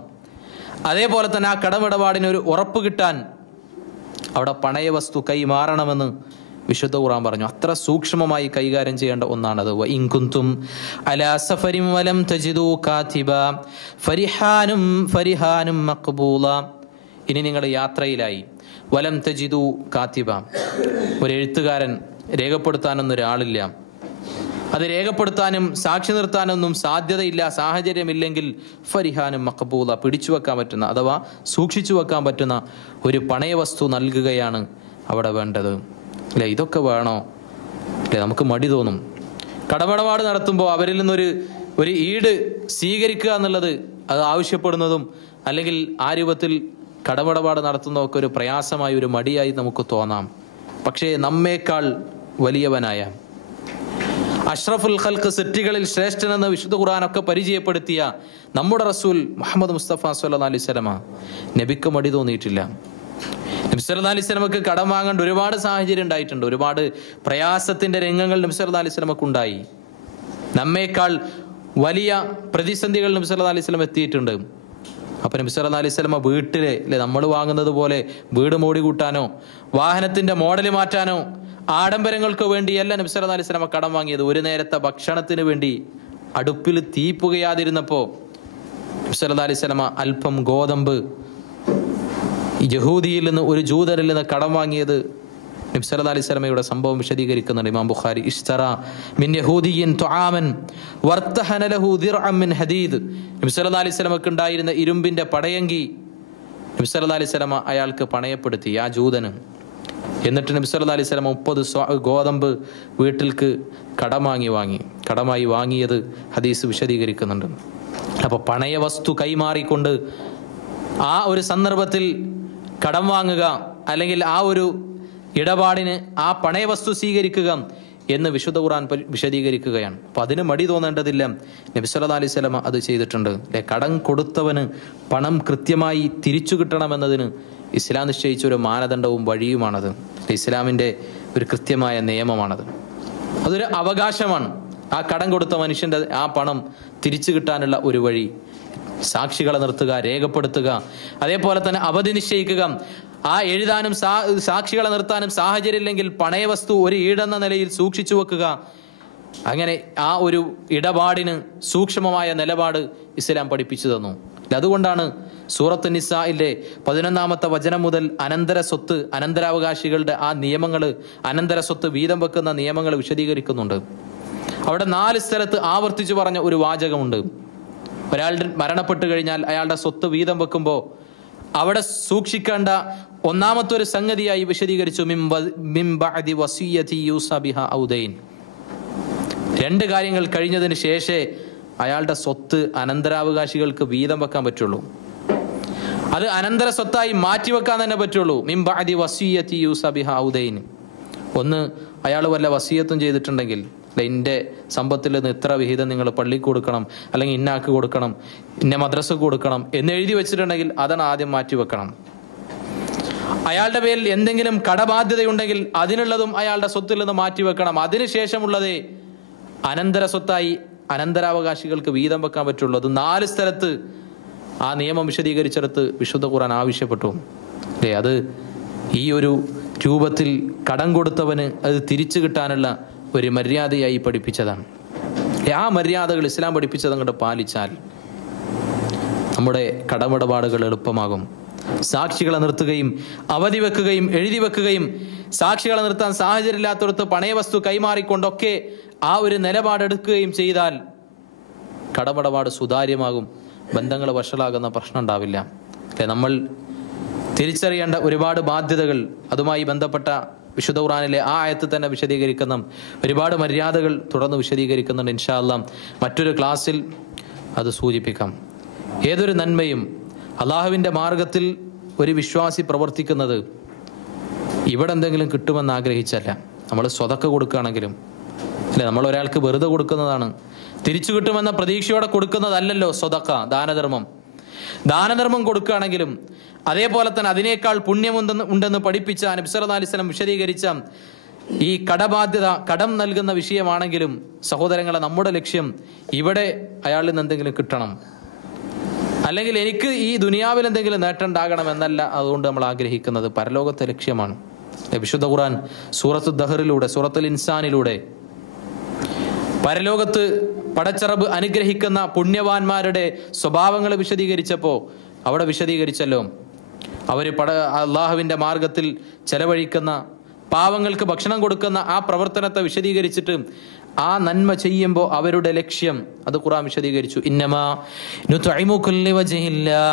അതേപോലെ തന്നെ ആ കടമിടപാടിന് ഒരു ഉറപ്പ് കിട്ടാൻ അവിടെ പണയ വസ്തു കൈമാറണമെന്ന് വിശുദ്ധ ഖുർആൻ പറഞ്ഞു. അത്ര സൂക്ഷ്മമായി കൈകാര്യം ചെയ്യേണ്ട ഒന്നാണത്. വഇൻ കുൻതും അലാ സഫരിൻ വലം തജിദു കാതിബ ഫരിഹാനും മഖ്ബൂല. ഇനി നിങ്ങൾ യാത്രയിലായി, വലം തജിദു കാതിബ, ഒരു എഴുത്തുകാരൻ രേഖപ്പെടുത്താനൊന്നും ഒരാളില്ല, അത് രേഖപ്പെടുത്താനും സാക്ഷി നിർത്താനൊന്നും സാധ്യതയില്ല, സാഹചര്യമില്ലെങ്കിൽ ഫരിഹാനും മഖ്ബൂല, പിടിച്ചു വെക്കാൻ പറ്റുന്ന അഥവാ സൂക്ഷിച്ചു വെക്കാൻ പറ്റുന്ന ഒരു പണയ വസ്തു നൽകുകയാണ് അവിടെ വേണ്ടത്. അല്ലെ, ഇതൊക്കെ വേണോ? അല്ലെ, നമുക്ക് മടി തോന്നും. കടമിടപാട് നടത്തുമ്പോൾ അവരിൽ നിന്നൊരു ഈട് സ്വീകരിക്കുക എന്നുള്ളത് അത് ആവശ്യപ്പെടുന്നതും അല്ലെങ്കിൽ ആ രൂപത്തിൽ കടമിടപാട് നടത്തുന്നതൊക്കെ ഒരു പ്രയാസമായി, ഒരു മടിയായി നമുക്ക് തോന്നാം. പക്ഷേ നമ്മേക്കാൾ വലിയവനായ അഷ്റഫുൽ ഖൽഖ്, സൃഷ്ടികളിൽ ശ്രേഷ്ഠനെന്ന് വിശുദ്ധ ഖുർആനൊക്കെ പരിചയപ്പെടുത്തിയ നമ്മുടെ റസൂൽ മുഹമ്മദ് മുസ്തഫ സ്വല്ലല്ലാഹു അലൈഹി വസല്ലമ നബിക്ക് മടി തോന്നിയിട്ടില്ല. നബി സല്ലല്ലാഹു അലൈഹി വസല്ലമക്ക് കടം വാങ്ങേണ്ട ഒരുപാട് സാഹചര്യം ഉണ്ടായിട്ടുണ്ട്. ഒരുപാട് പ്രയാസത്തിന്റെ രംഗങ്ങൾ നബി സല്ലല്ലാഹു അലൈഹി വസല്ലമക്ക് ഉണ്ടായി. നമ്മേക്കാൾ വലിയ പ്രതിസന്ധികൾ നബി സല്ലല്ലാഹു അലൈഹി വസല്ലം എത്തിയിട്ടുണ്ട്. അപ്പൊ നബി സല്ലല്ലാഹു അലൈഹി വസല്ലമ വീട്ടിലെ, അല്ലെ, നമ്മൾ വാങ്ങുന്നത് പോലെ വീട് മോടി കൂട്ടാനോ വാഹനത്തിന്റെ മോഡൽ മാറ്റാനോ ആഡംബരങ്ങൾക്ക് വേണ്ടിയല്ല നബി സല്ലല്ലാഹു അലൈഹി വസല്ലമ കടം വാങ്ങിയത്. ഒരു നേരത്തെ ഭക്ഷണത്തിന് വേണ്ടി അടുപ്പിൽ തീ പുകയാതിരുന്നപ്പോ നബി സല്ലല്ലാഹു അലൈഹി വസല്ലമ അല്പം ഗോതമ്പ് യഹൂദിയിൽ നിന്ന്, ഒരു ജൂതരിൽ നിന്ന് കടം വാങ്ങിയത് നബി സല്ലല്ലാഹു അലൈഹി വസല്ലമയുടെ സംഭവം വിശദീകരിക്കുന്നുണ്ട് ഇമാം ബുഖാരി. ഇശ്തറാ മിൻ യഹൂദിയിൻ തുആമൻ വർതഹന ലഹു ദിർഅൻ മിൻ ഹദീദ്. നബി സല്ലല്ലാഹു അലൈഹി വസല്ലമക്ക് ഉണ്ടായിരുന്ന ഇരുമ്പിന്റെ പടയങ്കി നബി സല്ലല്ലാഹു അലൈഹി വസല്ലമ അയാൾക്ക് പണയപ്പെടുത്തി, ആ ജൂതന്. എന്നിട്ട് നബി സല്ലല്ലാഹു അലൈഹി വസല്ലമ 30 ഗോതമ്പ് വീട്ടിൽക്ക് കടമായി വാങ്ങിയത് ഹദീസ് വിശദീകരിക്കുന്നുണ്ട്. അപ്പൊ പണയ വസ്തു കൈമാറിക്കൊണ്ട് ആ ഒരു സന്ദർഭത്തിൽ കടം വാങ്ങുക, അല്ലെങ്കിൽ ആ ഒരു ഇടപാടിന് ആ പണയ വസ്തു സ്വീകരിക്കുക എന്ന് വിശുദ്ധ ഖുർആൻ വിശദീകരിക്കുകയാണ്. അപ്പൊ അതിന് മടി തോന്നേണ്ടതില്ല. നബി സല്ലല്ലാഹു അലൈഹി വസല്ലമ അത് ചെയ്തിട്ടുണ്ട്. അല്ലെ, കടം കൊടുത്തവന് പണം കൃത്യമായി തിരിച്ചു കിട്ടണമെന്നതിന് ഇസ്ലാം നിശ്ചയിച്ച ഒരു മാനദണ്ഡവും വഴിയുമാണത്. ഇസ്ലാമിന്റെ ഒരു കൃത്യമായ നിയമമാണത്. അതൊരു അവകാശമാണ്. ആ കടം കൊടുത്ത മനുഷ്യന്റെ ആ പണം തിരിച്ചു കിട്ടാനുള്ള ഒരു വഴി സാക്ഷികളെ നിർത്തുക, രേഖപ്പെടുത്തുക, അതേപോലെ തന്നെ അവധി നിശ്ചയിക്കുക. ആ എഴുതാനും സാക്ഷികളെ നിർത്താനും സാഹചര്യം ഇല്ലെങ്കിൽ പണയ വസ്തു ഒരു ഈടെന്ന നിലയിൽ സൂക്ഷിച്ചു വെക്കുക. അങ്ങനെ ആ ഒരു ഇടപാടിന് സൂക്ഷ്മമായ നിലപാട് ഇസ്ലാം പഠിപ്പിച്ചു തന്നു. അതുകൊണ്ടാണ് സൂറത്ത് നിസായിലെ 11-ാമത്തെ വചനം മുതൽ അനന്തരാവകാശികളുടെ ആ നിയമങ്ങൾ, അനന്തര സ്വത്ത് വീതം വെക്കുന്ന നിയമങ്ങൾ വിശദീകരിക്കുന്നുണ്ട്. അവിടെ 4 സ്ഥലത്ത് ആവർത്തിച്ചു പറഞ്ഞ ഒരു വാചകമുണ്ട്. ഒരാൾ മരണപ്പെട്ടു കഴിഞ്ഞാൽ അയാളുടെ സ്വത്ത് വീതം വെക്കുമ്പോൾ അവിടെ സൂക്ഷിക്കേണ്ട ഒന്നാമത്തെ ഒരു സംഗതിയായി വിശദീകരിച്ചു, മിൻ ബഅദി വസിയ്യതി യൂസ ബിഹാ ഔ ദൈൻ. 2 കാര്യങ്ങൾ കഴിഞ്ഞതിന് ശേഷമേ അയാളുടെ സ്വത്ത് അനന്തരാവകാശികൾക്ക് വീതം വെക്കാൻ പറ്റുള്ളൂ. അത് അനന്തര സ്വത്തായി മാറ്റിവെക്കാൻ തന്നെ പറ്റുള്ളൂ. മിൻ ബഅദി വസിയ്യതി യൂസ ബിഹാ ഔ ദൈൻ. ഒന്ന്, അയാൾ വല്ല വസിയത്തും ചെയ്തിട്ടുണ്ടെങ്കിൽ, എൻ്റെ സമ്പത്തിൽ നിന്ന് ഇത്ര വിഹിതം നിങ്ങൾ പള്ളിക്ക് കൊടുക്കണം, അല്ലെങ്കിൽ ഇന്നാക്ക് കൊടുക്കണം, ഇന്ന മദ്രസക്ക് കൊടുക്കണം എന്ന് എഴുതി വെച്ചിട്ടുണ്ടെങ്കിൽ അതാണ് ആദ്യം മാറ്റിവെക്കണം. അയാളുടെ പേരിൽ എന്തെങ്കിലും കടബാധ്യതയുണ്ടെങ്കിൽ അതിനുള്ളതും അയാളുടെ സ്വത്തിൽ നിന്ന് മാറ്റിവെക്കണം. അതിനുശേഷമുള്ളതേ അനന്തര സ്വത്തായി അനന്തരാവകാശികൾക്ക് വീതം വെക്കാൻ പറ്റുള്ളൂ. അത് 4 സ്ഥലത്ത് ആ നിയമം വിശദീകരിച്ചെടുത്ത് വിശുദ്ധ ഖുർആൻ ആവശ്യപ്പെട്ടു. അല്ലേ, അത് ഈ ഒരു രൂപത്തിൽ കടം കൊടുത്തവന് അത് തിരിച്ചു കിട്ടാനുള്ള ഒരു മര്യാദയായി പഠിപ്പിച്ചതാണ്. ആ മര്യാദകൾ ഇസ്ലാം പഠിപ്പിച്ചത് അങ്ങോട്ട് പാലിച്ചാൽ നമ്മുടെ കടമിടപാടുകൾ എളുപ്പമാകും. സാക്ഷികളെ നിർത്തുകയും അവധി വെക്കുകയും എഴുതി വെക്കുകയും സാക്ഷികളെ നിർത്താൻ സാഹചര്യമില്ലാത്തടത്ത് പണയവസ്തു കൈമാറിക്കൊണ്ടൊക്കെ ആ ഒരു നിലപാടെടുക്കുകയും ചെയ്താൽ കടമിടപാട് സുതാര്യമാകും, ബന്ധങ്ങൾ വഷളാകുന്ന പ്രശ്നം ഉണ്ടാവില്ല. നമ്മൾ തിരിച്ചറിയേണ്ട ഒരുപാട് ബാധ്യതകൾ, അതുമായി ബന്ധപ്പെട്ട വിശുദ്ധ ഖുർആനിലെ ആ ആയത്ത് തന്നെ വിശദീകരിക്കുന്ന ഒരുപാട് മര്യാദകൾ തുടർന്ന് വിശദീകരിക്കുന്നുണ്ട്. ഇൻഷാ അല്ലാഹ് മറ്റൊരു ക്ലാസ്സിൽ അത് സൂചിപ്പിക്കാം. ഏതൊരു നന്മയും അള്ളാഹുവിൻ്റെ മാർഗത്തിൽ ഒരു വിശ്വാസി പ്രവർത്തിക്കുന്നത് ഇവിടെ എന്തെങ്കിലും കിട്ടുമെന്ന് ആഗ്രഹിച്ചല്ല. നമ്മൾ സ്വതക്ക കൊടുക്കുകയാണെങ്കിലും, അല്ലെ, നമ്മൾ ഒരാൾക്ക് വെറുതെ കൊടുക്കുന്നതാണ്, തിരിച്ചു കിട്ടുമെന്ന പ്രതീക്ഷയോടെ കൊടുക്കുന്നതല്ലല്ലോ സ്വതക്ക, ദാനധർമ്മം. ദാനധർമ്മം കൊടുക്കുകയാണെങ്കിലും അതേപോലെ തന്നെ അതിനേക്കാൾ പുണ്യമുണ്ടെന്ന് പഠിപ്പിച്ച നബി സല്ലല്ലാഹു അലൈഹി വസല്ലം വിശദീകരിച്ച ഈ കടബാധ്യത, കടം നൽകുന്ന വിഷയമാണെങ്കിലും സഹോദരങ്ങളെ, നമ്മുടെ ലക്ഷ്യം ഇവിടെ അയാളിൽ നിന്ന് എന്തെങ്കിലും കിട്ടണം, അല്ലെങ്കിൽ എനിക്ക് ഈ ദുനിയാവിൽ എന്തെങ്കിലും നേട്ടം ഉണ്ടാകണം എന്നല്ല അതുകൊണ്ട് നമ്മൾ ആഗ്രഹിക്കുന്നത്, പരലോകത്തെ ലക്ഷ്യമാണ്. വിശുദ്ധ ഖുർആൻ സൂറത്തു ദഹറിലൂടെ, സൂറത്തുൽ ഇൻസാനിലൂടെ പരലോകത്ത് പടച്ചറബ് അനുഗ്രഹിക്കുന്ന പുണ്യവാന്മാരുടെ സ്വഭാവങ്ങൾ വിശദീകരിച്ചപ്പോൾ അവിടെ വിശദീകരിച്ചല്ലോ, അവർ അള്ളാഹുവിൻ്റെ മാർഗത്തിൽ ചെലവഴിക്കുന്ന, പാവങ്ങൾക്ക് ഭക്ഷണം കൊടുക്കുന്ന ആ പ്രവർത്തനത്തെ വിശദീകരിച്ചിട്ട് ആ നന്മ ചെയ്യുമ്പോൾ അവരുടെ ലക്ഷ്യം അത് ഖുർആൻ വിശദീകരിച്ചു. ഇന്നമാ നുത്ഇമുകും ലിവജ്ഹില്ലാ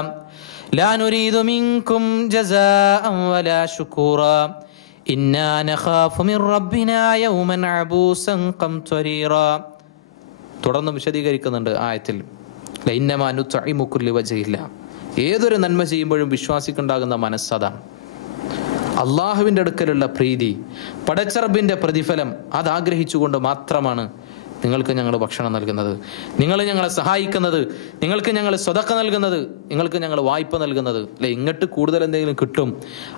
ലാ നുരീദു മിൻകും ജസാഅൻ വലാ ശുകൂറാ ഇന്നാ നഖാഫു മിർ റബ്ബിനാ യൗമൻ അബൂസൻ ഖംതരീറാ. തുടർന്ന് വിശദീകരിക്കുന്നുണ്ട് ആയത്തിൽ, ഇന്നമാ നുത്ഇമുകും ലിവജ്ഹില്ലാ. ഏതൊരു നന്മ ചെയ്യുമ്പോഴും വിശ്വാസിക്കുണ്ടാകുന്ന മനസ്സതാണ് അള്ളാഹുവിൻ്റെ അടുക്കലുള്ള പ്രീതി, പടച്ചറബിൻ്റെ പ്രതിഫലം, അതാഗ്രഹിച്ചുകൊണ്ട് മാത്രമാണ് നിങ്ങൾക്ക് ഞങ്ങൾ ഭക്ഷണം നൽകുന്നത്, നിങ്ങൾ ഞങ്ങളെ സഹായിക്കുന്നത്, നിങ്ങൾക്ക് ഞങ്ങൾ സ്വതക്ക നൽകുന്നത്, നിങ്ങൾക്ക് ഞങ്ങൾ വായ്പ നൽകുന്നത്. അല്ലെ, ഇങ്ങോട്ട് കൂടുതൽ എന്തെങ്കിലും കിട്ടും,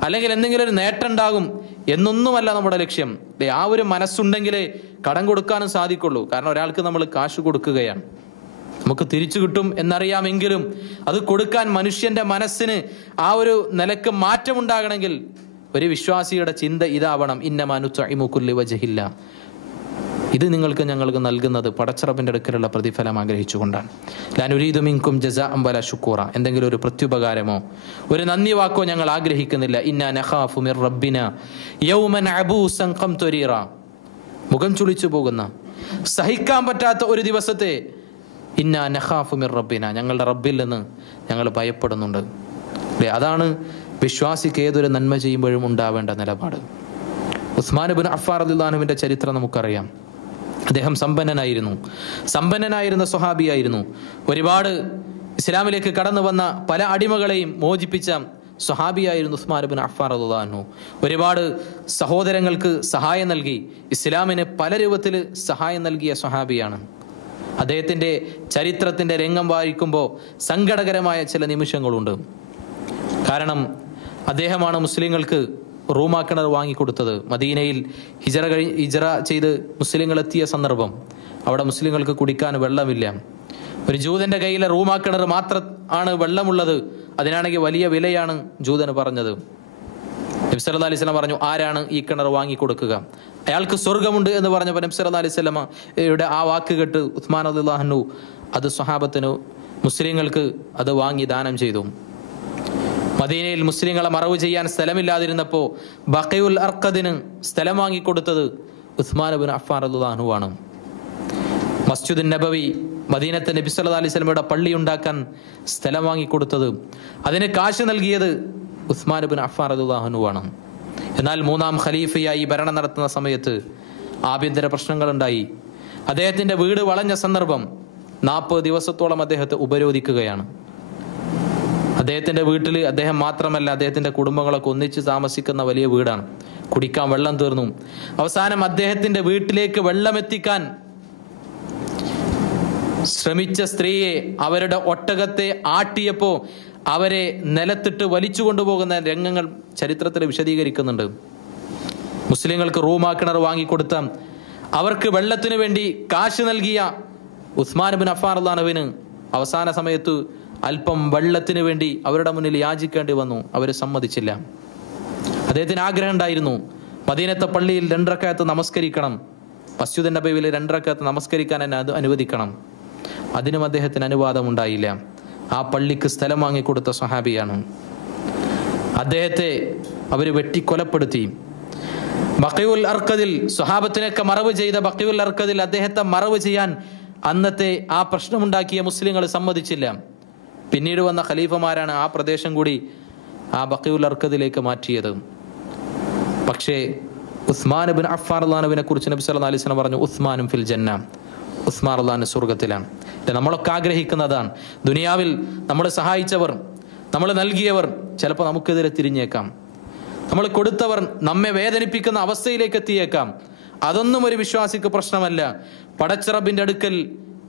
അല്ലെങ്കിൽ എന്തെങ്കിലും ഒരു നേട്ടം ഉണ്ടാകും എന്നൊന്നുമല്ല നമ്മുടെ ലക്ഷ്യം. അല്ലെ, ആ ഒരു മനസ്സുണ്ടെങ്കിലേ കടം കൊടുക്കാനും സാധിക്കുള്ളൂ. കാരണം ഒരാൾക്ക് നമ്മൾ കാശ് കൊടുക്കുകയാണ്, നമുക്ക് തിരിച്ചു കിട്ടും എന്നറിയാമെങ്കിലും അത് കൊടുക്കാൻ മനുഷ്യന്റെ മനസ്സിന് ആ ഒരു നിലക്ക് മാറ്റമുണ്ടാകണമെങ്കിൽ ഒരു വിശ്വാസിയുടെ ചിന്ത ഇതാവണം, ഇന്നമാ നുത്ഇമുകും ലിവജ്ഹില്ലാ. ഇത് ഞങ്ങൾക്ക് നൽകുന്നത് പടച്ചറബിന്റെ അടുക്കലുള്ള പ്രതിഫലം ആഗ്രഹിച്ചുകൊണ്ടാണ്. ലാ നുരീദു മിൻകും ജസാഅൻ വലാ ശുകൂറ. എന്തെങ്കിലും ഒരു പ്രത്യുപകാരമോ ഒരു നന്ദി വാക്കോ ഞങ്ങൾ ആഗ്രഹിക്കുന്നില്ല. ഇന്നാ നഖാഫു മിർ റബ്ബിനാ യൗമൻ അബൂസൻ ഖംതരീറാ. മുഖം ചുളിച്ചു പോകുന്ന, സഹിക്കാൻ പറ്റാത്ത ഒരു ദിവസത്തെ, ഇന്നാ നഖാഫു മിർ റബ്ബിന, ഞങ്ങളുടെ റബ്ബിൽ നിന്ന് ഞങ്ങൾ ഭയപ്പെടുന്നുണ്ട്. അല്ലേ, അതാണ് വിശ്വാസിക്ക് ഏതൊരു നന്മ ചെയ്യുമ്പോഴും ഉണ്ടാവേണ്ട നിലപാട്. ഉസ്മാൻ ഇബ്നു അഫ്ഫാൻ റളിയല്ലാഹു അൻഹുവിന്റെ ചരിത്രം നമുക്കറിയാം. അദ്ദേഹം സമ്പന്നനായിരുന്ന സ്വഹാബിയായിരുന്നു. ഒരുപാട് ഇസ്ലാമിലേക്ക് കടന്നു വന്ന പല അടിമകളെയും മോചിപ്പിച്ച സ്വഹാബിയായിരുന്നു ഉസ്മാൻ ഇബ്നു അഫ്ഫാൻ റളിയല്ലാഹു അൻഹു. ഒരുപാട് സഹോദരങ്ങൾക്ക് സഹായം നൽകി, ഇസ്ലാമിന് പല രൂപത്തിൽ സഹായം നൽകിയ സ്വഹാബിയാണ്. അദ്ദേഹത്തിൻ്റെ ചരിത്രത്തിൻ്റെ രംഗം വായിക്കുമ്പോൾ സങ്കടകരമായ ചില നിമിഷങ്ങളുണ്ട്. കാരണം അദ്ദേഹമാണ് മുസ്ലിങ്ങൾക്ക് റൂമാ കിണർ വാങ്ങിക്കൊടുത്തത്. മദീനയിൽ ഹിജറ ചെയ്ത് മുസ്ലിങ്ങൾ എത്തിയ സന്ദർഭം, അവിടെ മുസ്ലിങ്ങൾക്ക് കുടിക്കാൻ വെള്ളമില്ല. ഒരു ജൂതന്റെ കയ്യിലെ റൂമാ കിണർ മാത്രം ആണ് വെള്ളമുള്ളത്. അതിനാണെങ്കിൽ വലിയ വിലയാണ് ജൂതന് പറഞ്ഞത്. നബി സല്ലല്ലാഹു അലൈഹി വസല്ലം പറഞ്ഞു, ആരാണ് ഈ കിണർ വാങ്ങിക്കൊടുക്കുക, അയാൾക്ക് സ്വർഗമുണ്ട് എന്ന് പറഞ്ഞപ്പോൾ നബി സല്ലല്ലാഹു അലൈഹി വസല്ലമയുടെ ആ വാക്ക് കേട്ട് ഉസ്മാൻ റളിയല്ലാഹു അൻഹു അത് സ്വഹാബത്തിന്, മുസ്ലിങ്ങൾക്ക് അത് വാങ്ങി ദാനം ചെയ്തു. മദീനയിൽ മുസ്ലിങ്ങളെ മറവ് ചെയ്യാൻ സ്ഥലമില്ലാതിരുന്നപ്പോൾ ബഖീഉൽ അർഖദിന് സ്ഥലം വാങ്ങിക്കൊടുത്തത് ഉസ്മാൻ ഇബ്നു അഫ്ഫാൻ റളിയല്ലാഹു അൻഹു ആണ്. മസ്ജിദുൻ നബവി, മദീനത്തെ നബി സല്ലല്ലാഹു അലൈഹി വസല്ലമയുടെ പള്ളി ഉണ്ടാക്കാൻ സ്ഥലം വാങ്ങിക്കൊടുത്തത്, അതിന് കാശ് നൽകിയത് ഉസ്മാൻ ഇബ്നു അഫ്ഫാൻ റളിയല്ലാഹു അൻഹു ആണ്. എന്നാൽ മൂന്നാം ഖലീഫയായി ഭരണം നടത്തുന്ന സമയത്ത് ആഭ്യന്തര പ്രശ്നങ്ങളുണ്ടായി. അദ്ദേഹത്തിന്റെ വീട് വളഞ്ഞ സന്ദർഭം 40 ദിവസത്തോളം അദ്ദേഹത്തെ ഉപരോധിക്കുകയാണ്. അദ്ദേഹത്തിന്റെ വീട്ടിൽ അദ്ദേഹം മാത്രമല്ല, അദ്ദേഹത്തിന്റെ കുടുംബങ്ങളൊക്കെ ഒന്നിച്ച് താമസിക്കുന്ന വലിയ വീടാണ്. കുടിക്കാൻ വെള്ളം തീർന്നു. അവസാനം അദ്ദേഹത്തിന്റെ വീട്ടിലേക്ക് വെള്ളമെത്തിക്കാൻ ശ്രമിച്ച സ്ത്രീയെ അവരുടെ ഒട്ടകത്തെ ആട്ടിയപ്പോ അവരെ നിലത്തിട്ട് വലിച്ചു കൊണ്ടുപോകുന്ന രംഗങ്ങൾ ചരിത്രത്തിൽ വിശദീകരിക്കുന്നുണ്ട്. മുസ്ലിങ്ങൾക്ക് റൂമാ കിണർ വാങ്ങിക്കൊടുത്ത, അവർക്ക് വെള്ളത്തിനു വേണ്ടി കാശ് നൽകിയ ഉസ്മാൻ ഇബ്നു അഫ്ഫാൻ റളിയല്ലാഹു അൻഹുവിന് അവസാന സമയത്ത് അല്പം വെള്ളത്തിന് വേണ്ടി അവരുടെ മുന്നിൽ യാചിക്കേണ്ടി വന്നു. അവർ സമ്മതിച്ചില്ല. അദ്ദേഹത്തിന് ആഗ്രഹം ഉണ്ടായിരുന്നു, മദീനത്തെ പള്ളിയിൽ 2 റക്അത്ത് നമസ്കരിക്കണം, മസ്ജിദുൻ നബവിയിൽ 2 റക്അത്ത് നമസ്കരിക്കാൻ എന്നെ അനുവദിക്കണം. അതിനും അദ്ദേഹത്തിന് അനുവാദം ഉണ്ടായില്ല. ആ പള്ളിക്ക് സ്ഥലം വാങ്ങിക്കൊടുത്ത സ്വഹാബിയാണ്. അദ്ദേഹത്തെ അവർ വെട്ടിക്കൊലപ്പെടുത്തി. ബഖീഉൽ അർഖദിൽ, സ്വഹാബത്തിനൊക്കെ മറവ് ചെയ്ത ബഖീഉൽ അർഖദിൽ അദ്ദേഹത്തെ മറവ് ചെയ്യാൻ അന്നത്തെ ആ പ്രശ്നമുണ്ടാക്കിയ മുസ്ലിങ്ങൾ സമ്മതിച്ചില്ല. പിന്നീട് വന്ന ഖലീഫമാരാണ് ആ പ്രദേശം കൂടി ആ ബഖീഉൽ അർഖദിലേക്ക് മാറ്റിയത്. പക്ഷേ ഉസ്മാൻ ഇബ്നു അഫ്ഫാൻ റളിയല്ലാഹു അൻഹുവിനെ കുറിച്ച് നബി സല്ലല്ലാഹു അലൈഹി വസല്ലം പറഞ്ഞു, ഉസ്മാനും ഫിൽ ജന്ന, ഉസ്മാൻ റളിയല്ലാഹു അൻഹു സ്വർഗ്ഗത്തിലാണ്. നമ്മളൊക്കെ ആഗ്രഹിക്കുന്നതാണ്. ദുനിയാവിൽ നമ്മൾ സഹായിച്ചവർ, നമ്മൾ നൽകിയവർ ചിലപ്പോൾ നമുക്കെതിരെ തിരിഞ്ഞേക്കാം. നമ്മൾ കൊടുത്തവർ നമ്മെ വേദനിപ്പിക്കുന്ന അവസ്ഥയിലേക്ക് എത്തിയേക്കാം. അതൊന്നും ഒരു വിശ്വാസിക്ക് പ്രശ്നമല്ല. പടച്ച റബ്ബിന്റെ അടുക്കൽ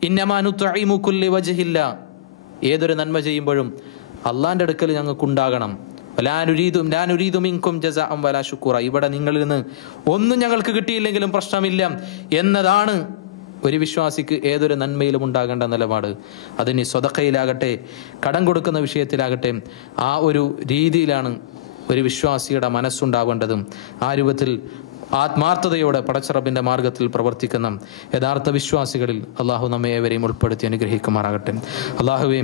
ഇന്നമാ നുത്ഇമുകും ലിവജ്ഹില്ല, ഏതൊരു നന്മ ചെയ്യുമ്പോഴും അള്ളാന്റെ അടുക്കൽ ഞങ്ങൾക്കുണ്ടാകണം. ലാ നുരീദു മിൻകും ജസാഅൻ വലാ ശുക്റ, ഇവിടെ നിങ്ങളിൽ നിന്ന് ഒന്നും ഞങ്ങൾക്ക് കിട്ടിയില്ലെങ്കിലും പ്രശ്നമില്ല എന്നതാണ് ഒരു വിശ്വാസിക്ക് ഏതൊരു നന്മയിലും ഉണ്ടാകേണ്ട നിലപാട്. അതിന് സ്വതക്കയിലാകട്ടെ, കടം കൊടുക്കുന്ന വിഷയത്തിലാകട്ടെ, ആ ഒരു രീതിയിലാണ് ഒരു വിശ്വാസിയുടെ മനസ്സുണ്ടാവേണ്ടതും. ആ രൂപത്തിൽ ആത്മാർത്ഥതയോടെ പടച്ച റബ്ബിന്റെ മാർഗത്തിൽ പ്രവർത്തിക്കുന്ന യഥാർത്ഥ വിശ്വാസികളിൽ അള്ളാഹു നമ്മെ ഏവരെയും ഉൾപ്പെടുത്തി അനുഗ്രഹിക്കുമാറാകട്ടെ. അള്ളാഹുവേ,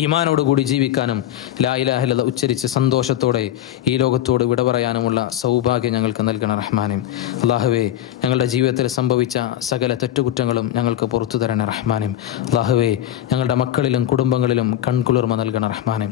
ഈമാനോടുകൂടി ജീവിക്കാനും ലാ ഇലാഹ ഇല്ലല്ലാഹ് ഉച്ചരിച്ച് സന്തോഷത്തോടെ ഈ ലോകത്തോട് വിട പറയാനുമുള്ള സൗഭാഗ്യം ഞങ്ങൾക്ക് നൽകണം റഹ്മാനെ. അല്ലാഹുവേ, ഞങ്ങളുടെ ജീവിതത്തിൽ സംഭവിച്ച സകല തെറ്റുകുറ്റങ്ങളും ഞങ്ങൾക്ക് പുറത്തു തരണേ റഹ്മാനെ. അല്ലാഹുവേ, ഞങ്ങളുടെ മക്കളിലും കുടുംബങ്ങളിലും കൺകുളിർമ നൽകണം റഹ്മാനെ.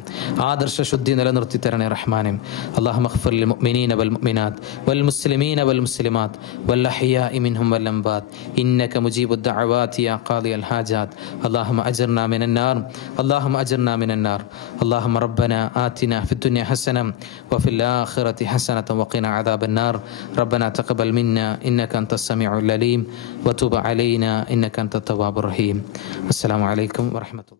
ആദർശ ശുദ്ധി നിലനിർത്തി തരണേ റഹ്മാനെ. അല്ലാഹു മഗ്ഫിർ ലിൽ മുഅ്മിനീന വൽ മുഅ്മിനാത്ത് വൽ മുസ്ലിമീന വൽ മുസ്ലിമാത്ത് വൽ അഹ്യാഇ മിൻഹും വൽ അംവാത്ത് ഇന്നക മുജീബുദ് ദഅവാതി യാ ഖാദിയൽ ഹാജാത്ത്. അല്ലാഹുമ്മ അജിർനാ മിനൻ നാർ, അല്ലാഹുമ്മ أجرنا من النار. اللهم ربنا آتنا في الدنيا حسنة وفي الآخرة حسنة وقنا عذاب النار. ربنا تقبل منا إنك أنت السميع العليم وتب علينا إنك أنت التواب الرحيم. السلام عليكم ورحمة الله.